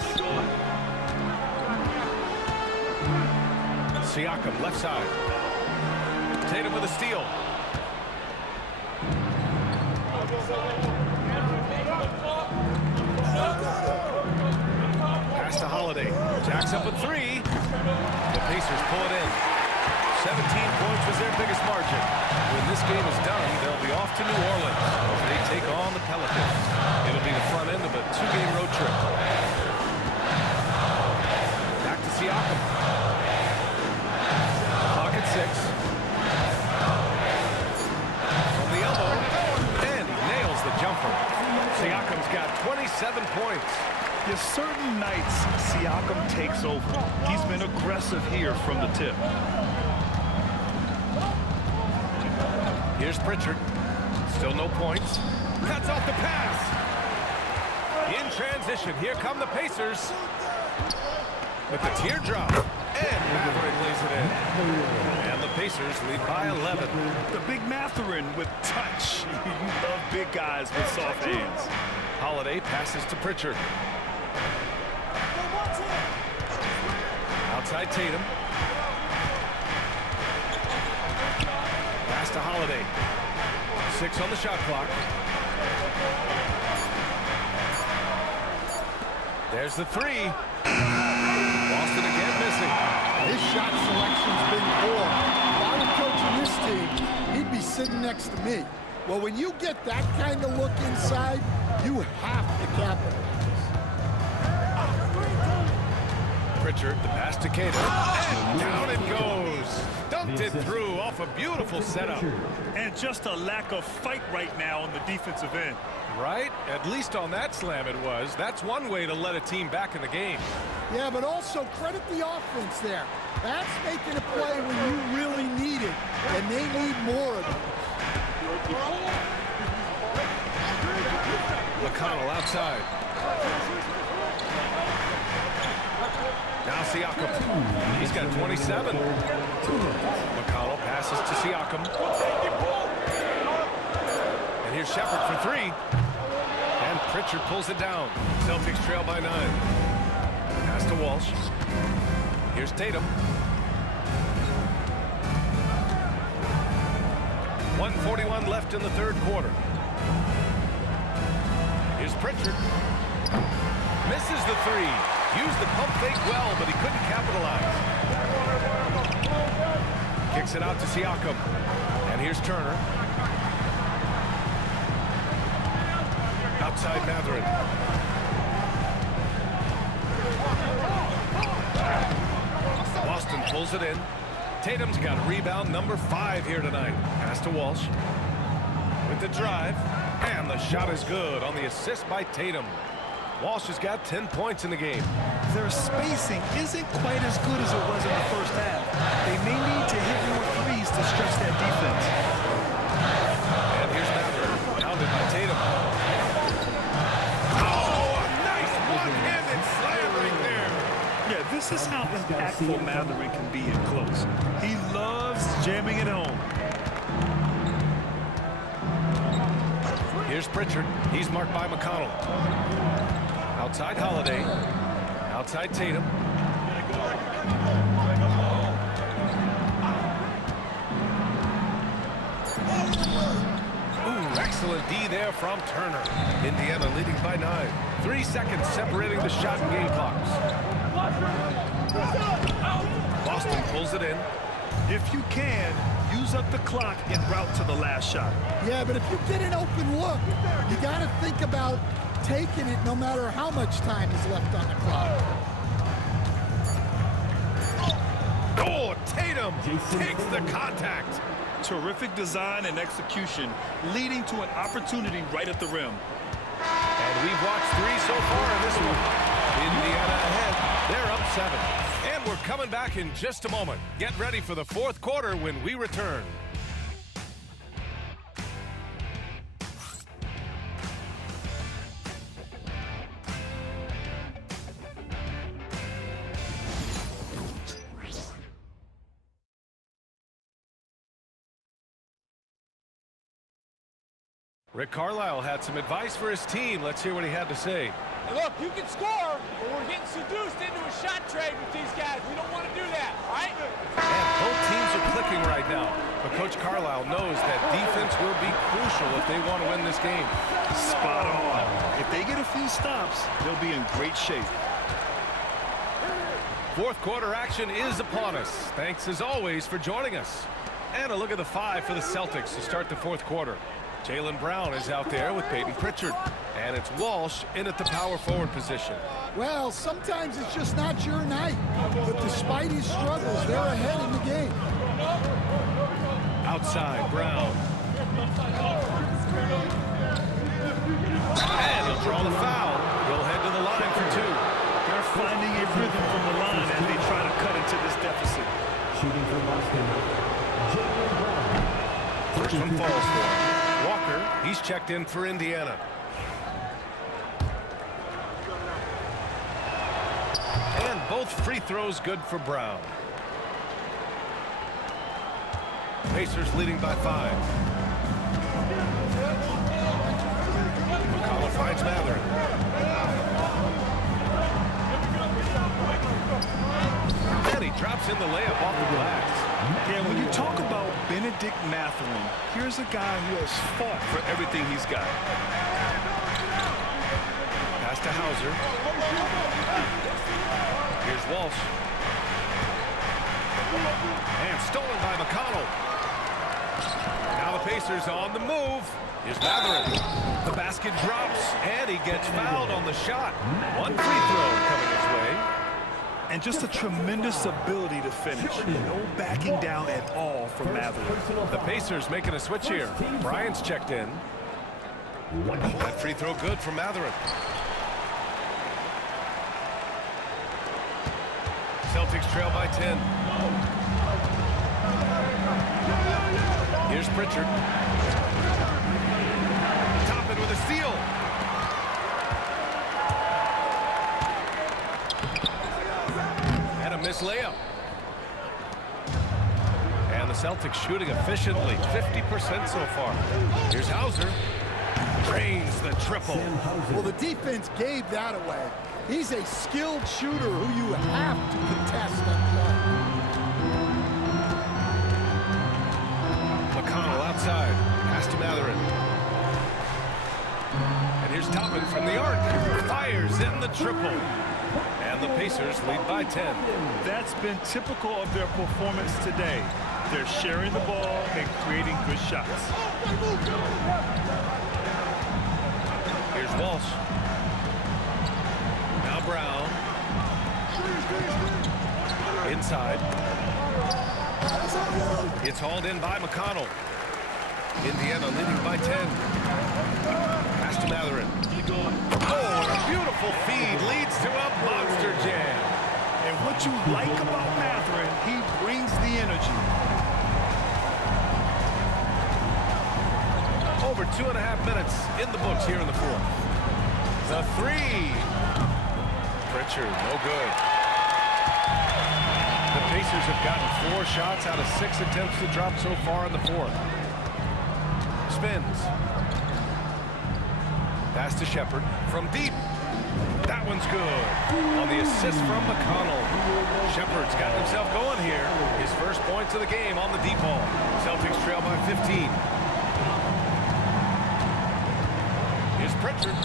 Siakam, left side. Tatum with a steal. Pass to Holiday. Jacks up a 3. The Pacers pull it in. 17 points was their biggest margin. When this game is done, they'll be off to New Orleans as they take on the Pelicans. It'll be the front end of a 2-game road trip. Back to Siakam. Clock at 6. From the elbow, and he nails the jumper. Siakam's got 27 points. There's certain nights Siakam takes over. He's been aggressive here from the tip. Here's Pritchard. Still no points. Cuts off the pass. In transition, here come the Pacers. With the teardrop. And Mathurin lays it in. And the Pacers lead by 11. The big Mathurin with touch. You love big guys with soft hands. Holiday passes to Pritchard. Outside Tatum. Pass to Holiday. 6 on the shot clock. There's the 3. Boston again missing. His shot selection's been poor. If I were coaching this team, he'd be sitting next to me. Well, when you get that kind of look inside, you have to capitalize. Pritchard, the pass to Cato. And down it goes. Dumped it through off a beautiful setup. And just a lack of fight right now on the defensive end. Right? At least on that slam it was. That's one way to let a team back in the game. Yeah, but also credit the offense there. That's making a play when you really need it, and they need more of it. McConnell outside. Now Siakam. He's got 27. McConnell passes to Siakam. And here's Shepherd for 3. And Pritchard pulls it down. Celtics trail by 9. Pass to Walsh. Here's Tatum. 1:41 left in the third quarter. Here's Pritchard. Misses the 3. Used the pump fake well, but he couldn't capitalize. Kicks it out to Siakam. And here's Turner. Outside Mathurin. Boston pulls it in. Tatum's got rebound number 5 here tonight. Pass to Walsh. With the drive. And the shot is good on the assist by Tatum. Walsh has got 10 points in the game. Their spacing isn't quite as good as it was in the first half. They may need to hit more threes to stretch that defense. And here's Mathurin. Pounded by Tatum. Oh, a nice one-handed slam right there. Yeah, this is how impactful Mathurin can be in close. He loves jamming it home. Here's Pritchard. He's marked by McConnell. Outside Holiday. Outside Tatum. Ooh, excellent D there from Turner. Indiana leading by 9. 3 seconds separating the shot and game clocks. Boston pulls it in. If you can, use up the clock en route to the last shot. Yeah, but if you get an open look, you got to think about taking it no matter how much time is left on the clock. Oh, Tatum takes the contact. Terrific design and execution, leading to an opportunity right at the rim. And we've watched 3 so far in this one. Indiana ahead. They're up 7. And we're coming back in just a moment. Get ready for the fourth quarter when we return. Rick Carlisle had some advice for his team. Let's hear what he had to say. Hey, look, you can score, but we're getting seduced into a shot trade with these guys. We don't want to do that, all right? And both teams are clicking right now. But Coach Carlisle knows that defense will be crucial if they want to win this game. Spot on. If they get a few stops, they'll be in great shape. Fourth quarter action is upon us. Thanks as always for joining us. And a look at the 5 for the Celtics to start the fourth quarter. Jaylen Brown is out there with Peyton Pritchard. And it's Walsh in at the power forward position. Well, sometimes it's just not your night. But despite his struggles, they're ahead in the game. Outside, Brown. And he'll draw the foul. He'll head to the line for 2. They're finding a rhythm from the line as they try to cut into this deficit. Shooting for Boston, Jaylen Brown. First one falls for him. Walker, he's checked in for Indiana. both free throws good for Brown. Pacers leading by 5. McConnell finds Mathurin. And he drops in the layup off the glass. Yeah, when you talk about Benedict Mathurin, here's a guy who has fought for everything he's got. Pass to Hauser. Here's Walsh. And stolen by McConnell. Now the Pacers on the move. Here's Mathurin. The basket drops, and he gets fouled on the shot. One free throw coming his way. And just a tremendous ability to finish. No backing down at all from Mathurin. The Pacers making a switch here. Bryant's checked in. That free throw good for Mathurin. Celtics trail by 10. Here's Pritchard. Toppin with a steal. And a missed layup. And the Celtics shooting efficiently, 50% so far. Here's Hauser. Drains the triple. Well, the defense gave that away. He's a skilled shooter who you have to contest at the arc. McConnell outside. Pass to Mathurin. And here's Toppin from the arc. Fires in the triple. And the Pacers lead by 10. That's been typical of their performance today. They're sharing the ball and creating good shots. Here's Walsh. Now Brown. Inside. It's hauled in by McConnell. Indiana leading by 10. Pass to Mathurin. Oh, and a beautiful feed leads to a monster jam. And what you like about Mathurin, he brings the energy. Over 2.5 minutes in the books here in the fourth. The three. Pritchard, no good. The Pacers have gotten 4 shots out of 6 attempts to drop so far in the fourth. Spins. Pass to Shepherd from deep. That one's good. On the assist from McConnell. Shepherd's got himself going here. His first points of the game on the deep ball. Celtics trail by 15. Here's Pritchard.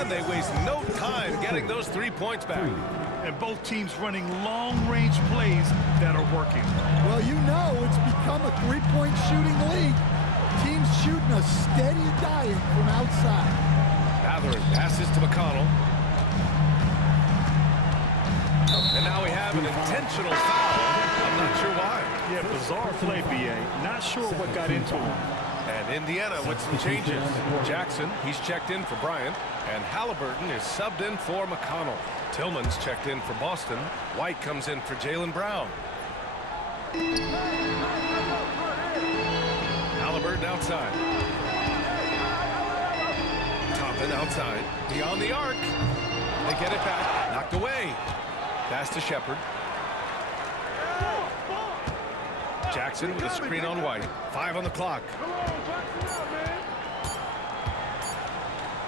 And they waste no time getting those 3 points back. And both teams running long-range plays that are working. Well, you know it's become a three-point shooting league. Teams shooting a steady diet from outside. Mathurin passes to McConnell. And now we have an intentional foul. I'm not sure why. Yeah, bizarre play, B.A. Not sure what got into him. And Indiana with some changes. Jackson, he's checked in for Bryant. And Halliburton is subbed in for McConnell. Tillman's checked in for Boston. White comes in for Jaylen Brown. Halliburton outside. Toppin outside. Beyond the arc. They get it back. Knocked away. Pass to Shepherd. Jackson with a screen on White. 5 on the clock.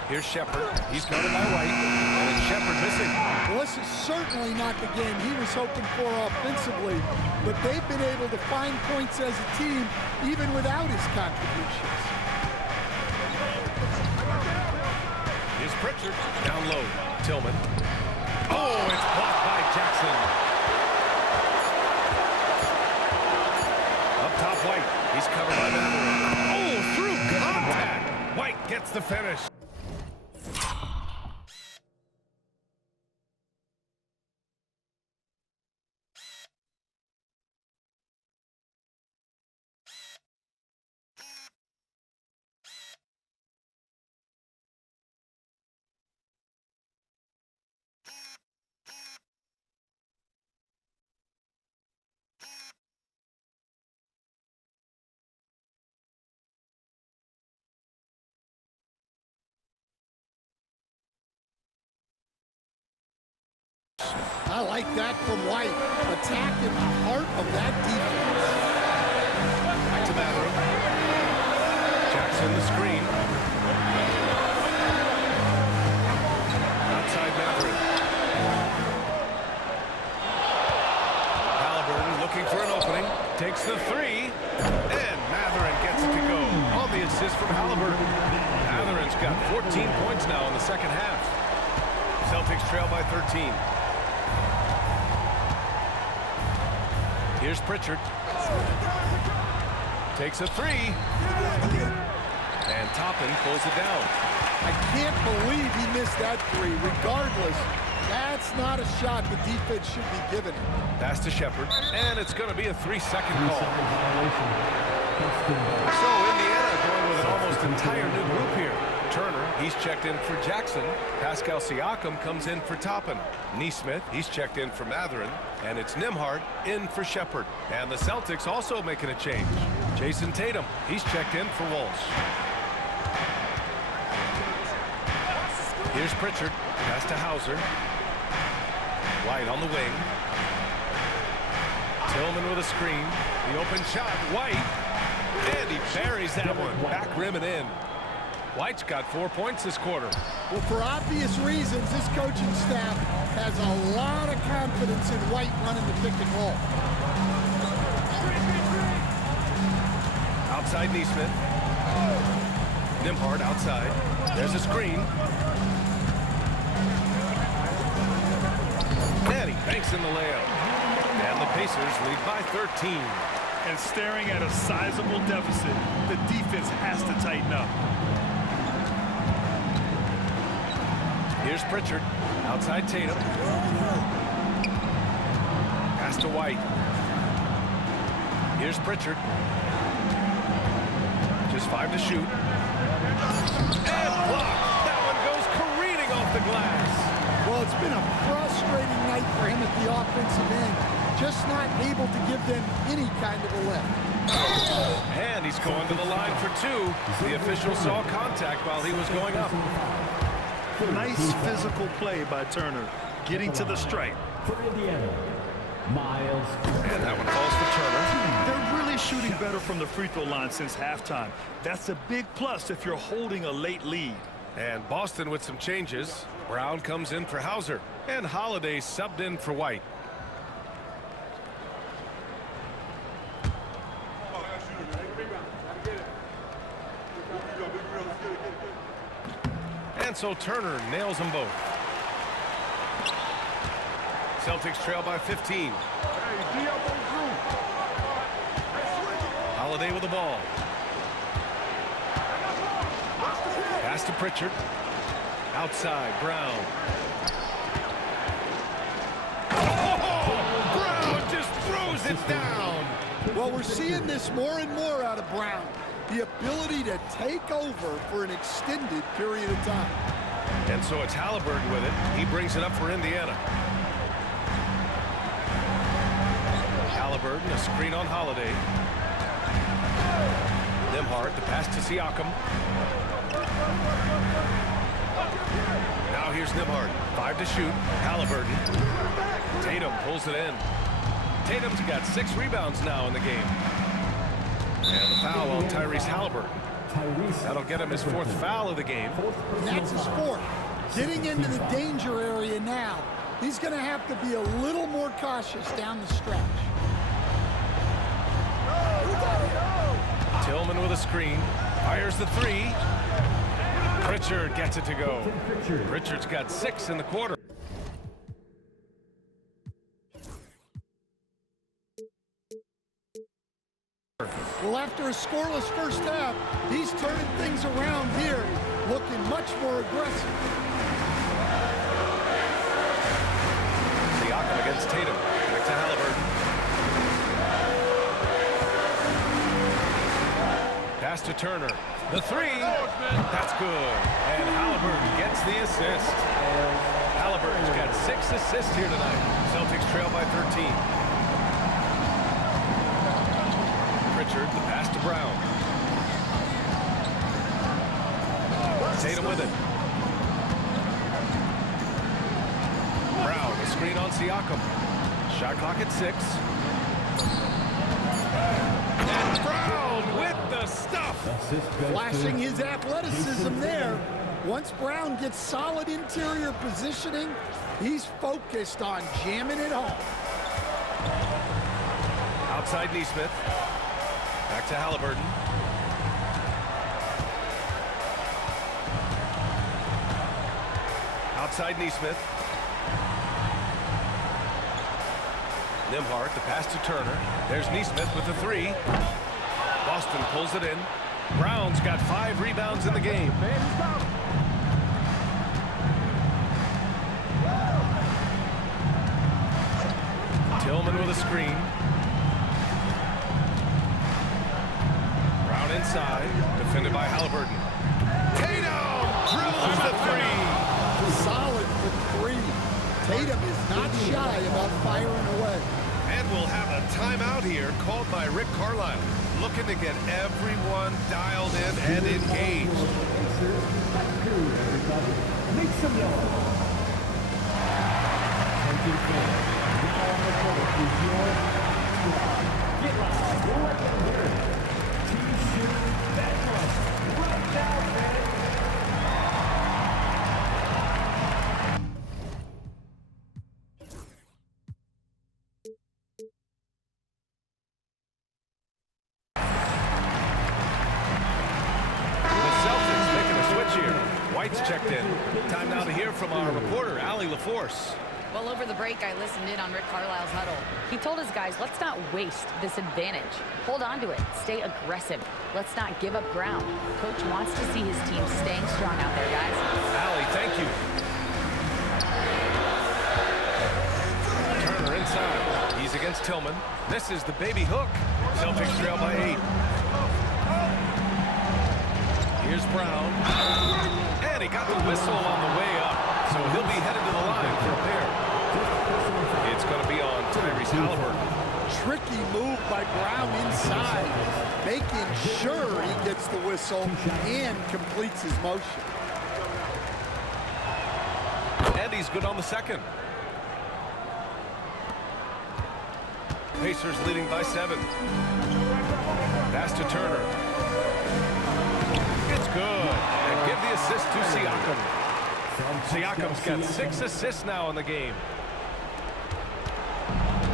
Here's Shepherd. He's guarded by White. And it's Shepherd missing. Well, this is certainly not the game he was hoping for offensively, but they've been able to find points as a team even without his contributions. Here's Pritchard. Down low. Tillman. Oh, it's blocked by Jackson. Up top, White. He's covered by Mathurin. Oh, through contact. White gets the finish. I like that from White. Attacking the heart of that defense. Back to Mathurin. Jackson the screen. Outside Mathurin. Halliburton looking for an opening. Takes the three. And Mathurin gets it to go. On the assist from Halliburton. Mathurin's got 14 points now in the second half. Celtics trail by 13. Here's Pritchard. Takes a three. And Toppin pulls it down. I can't believe he missed that three. Regardless, that's not a shot the defense should be giving him. Pass to Shepherd, and it's going to be a 3-second call. So Indiana going with an almost entire new group here. Turner, he's checked in for Jackson. Pascal Siakam comes in for Toppin. Nesmith, he's checked in for Mathurin. And it's Nembhard in for Shepherd. And the Celtics also making a change. Jason Tatum, he's checked in for Walsh. Here's Pritchard. Pass to Hauser. White on the wing. Tillman with a screen. The open shot. White. And he buries that one. Back rim and in. White's got 4 points this quarter. Well, for obvious reasons, this coaching staff has a lot of confidence in White running the pick and roll. Outside Nesmith. Nembhard outside. There's a screen. And he banks in the layup. And the Pacers lead by 13. And staring at a sizable deficit, the defense has to tighten up. Here's Pritchard. Outside Tatum. Pass to White. Here's Pritchard. Just 5 to shoot. And blocked. That one goes careening off the glass. Well, it's been a frustrating night for him at the offensive end. Just not able to give them any kind of a lift. And he's going to the line for 2. The official saw contact while he was going up. Nice physical play by Turner, getting to the stripe. For Indiana, Miles. And that one falls for Turner. They're really shooting better from the free throw line since halftime. That's a big plus if you're holding a late lead. And Boston with some changes. Brown comes in for Hauser. And Holiday subbed in for White. And so Turner nails them both. Celtics trail by 15. Holiday with the ball. Pass to Pritchard. Outside, Brown. Oh, Brown just throws it down. Well, we're seeing this more and more out of Brown. The ability to take over for an extended period of time. And so it's Halliburton with it. He brings it up for Indiana. Halliburton, a screen on Holiday. Nembhard, the pass to Siakam. Now here's Nembhard. 5 to shoot. Halliburton. Tatum pulls it in. Tatum's got 6 rebounds now in the game. And the foul on Tyrese Halliburton. That'll get him his 4th foul of the game. And that's his 4th. Getting into the danger area now. He's going to have to be a little more cautious down the stretch. Tillman with a screen. Fires the 3. Pritchard gets it to go. Pritchard's got 6 in the quarter. Well, after a scoreless first half, he's turning things around here, looking much more aggressive. Siakam against Tatum. Back to Halliburton. Pass to Turner. The 3. That's good. And Halliburton gets the assist. Halliburton's got 6 assists here tonight. Celtics trail by 13. Pritchard, the pass to Brown. Tatum with it. Brown, a screen on Siakam. Shot clock at 6. And Brown with the stuff. Flashing his athleticism there. Once Brown gets solid interior positioning, he's focused on jamming it home. Outside Nesmith. Back to Halliburton. Outside Nesmith. Nembhard, the pass to Turner. There's Nesmith with the 3. Boston pulls it in. Brown's got 5 rebounds in the game. Tillman with a screen. Brown inside, defended by Halliburton. Tatum drills the 3. Solid for 3. Tatum is not shy about firing away. And we'll have a timeout here called by Rick Carlisle, looking to get everyone dialed in and engaged. Make some noise. Get loud. We'll let them hear it. T-shirt, background. Right now, man. White's checked in. Time now to hear from our reporter, Allie LaForce. Well, over the break, I listened in on Rick Carlisle's huddle. He told his guys, let's not waste this advantage. Hold on to it. Stay aggressive. Let's not give up ground. Coach wants to see his team staying strong out there, guys. Allie, thank you. Turner inside. He's against Tillman. Misses the baby hook. Celtics trail by 8. Here's Brown. And he got the whistle on the way up. So he'll be headed to the line for a pair. It's going to be on Tyrese Halliburton. Tricky move by Brown inside, making sure he gets the whistle and completes his motion. And he's good on the second. Pacers leading by 7. Pass to Turner. It's good. And give the assist to Siakam. Siakam's got 6 assists now in the game.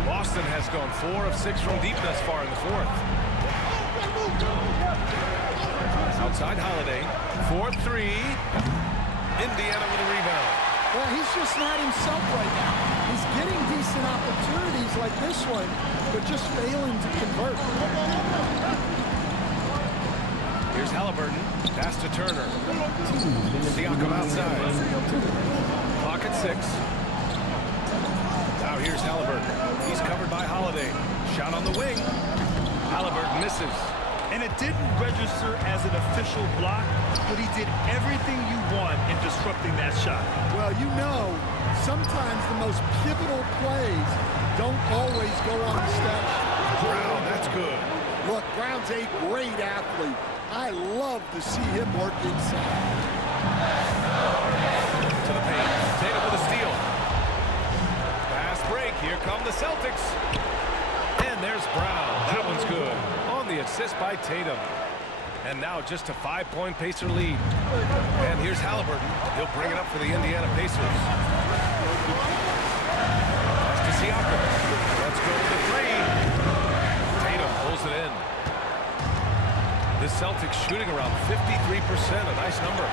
Boston has gone 4 of 6 from deep thus far in the 4th. Outside Holiday. 4-3. Indiana with a rebound. Well, he's just not himself right now. He's getting decent opportunities like this one, but just failing to convert. Here's Halliburton. Pass to Turner. Siakam outside. Clock at 6. Now here's Halliburton. He's covered by Holiday. Shot on the wing. Halliburton misses. And it didn't register as an official block, but he did everything you want in disrupting that shot. Well, you know, sometimes the most pivotal plays don't always go on the stat sheet. Brown, that's good. Look, Brown's a great athlete. I love to see him work inside. To the paint. Tatum with a steal. Fast break. Here come the Celtics. And there's Brown. That one's good. On the assist by Tatum. And now just a 5-point Pacer lead. And here's Halliburton. He'll bring it up for the Indiana Pacers. Pass to Siakam. Let's go to the 3. Tatum pulls it in. The Celtics shooting around 53%, a nice number.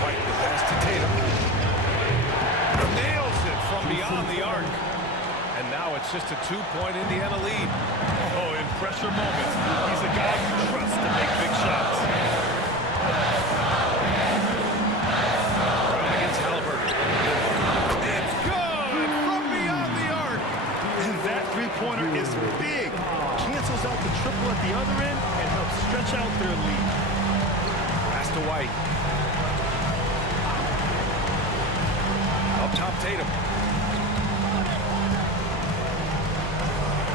White, the pass to Tatum. Nails it from beyond the arc. And now it's just a 2-point Indiana lead. Oh, in pressure moments, he's a guy you trust to make big shots. Brown against Halliburton. It's good from beyond the arc. And that three-pointer is big. Cancels out the triple at the other end and helps stretch out their lead. Pass to White. Up top, Tatum.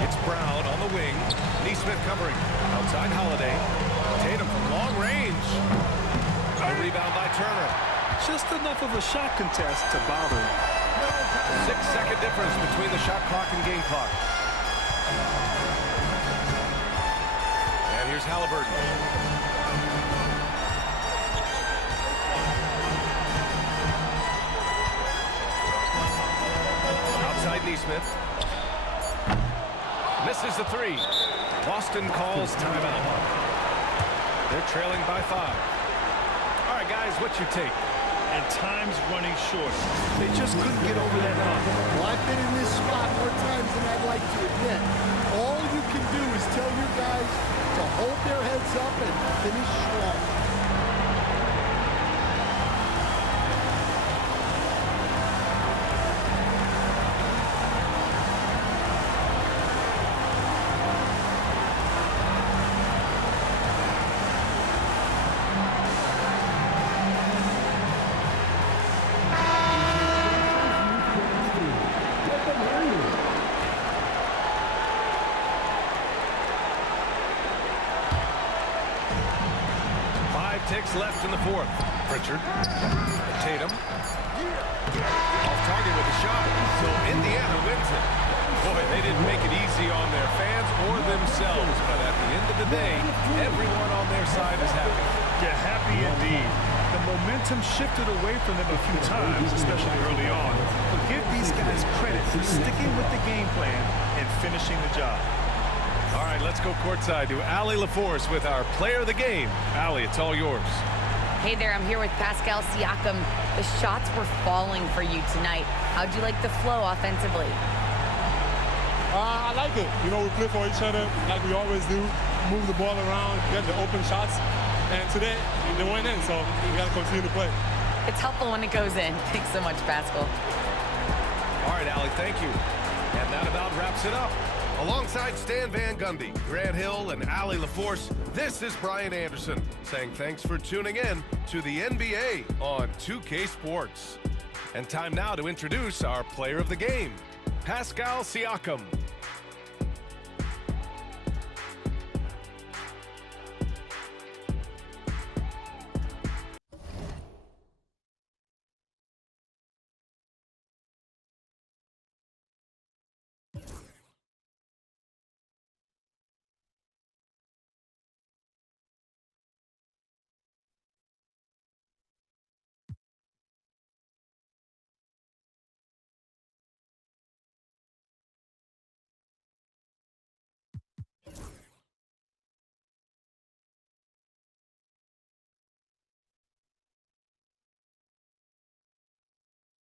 It's Brown on the wing. Nesmith covering. Outside Holiday. Tatum from long range. A rebound by Turner. Just enough of a shot contest to bother him. 6-second difference between the shot clock and game clock. And here's Halliburton. Outside Neesmith. Misses the three. Boston calls timeout. They're trailing by 5. All right, guys, what's your take? And time's running short. They just couldn't get over that hump. Well, I've been in this spot more times than I'd like to admit. All you can do is tell your guys to hold their heads up and finish strong. Ticks left in the 4th. Pritchard. Tatum. Off target with the shot. So Indiana wins it. Boy, they didn't make it easy on their fans or themselves. But at the end of the day, everyone on their side is happy. Yeah, happy indeed. The momentum shifted away from them a few times, especially early on. But give these guys credit for sticking with the game plan and finishing the job. All right, let's go courtside to Allie LaForce with our player of the game. Allie, it's all yours. Hey there, I'm here with Pascal Siakam. The shots were falling for you tonight. How'd you like the flow offensively? I like it. You know, we play for each other like we always do. Move the ball around, get the open shots. And today, they went in, so we got to continue to play. It's helpful when it goes in. Thanks so much, Pascal. All right, Allie, thank you. And that about wraps it up. Alongside Stan Van Gundy, Grant Hill, and Allie LaForce, this is Brian Anderson saying thanks for tuning in to the NBA on 2K Sports. And time now to introduce our player of the game, Pascal Siakam.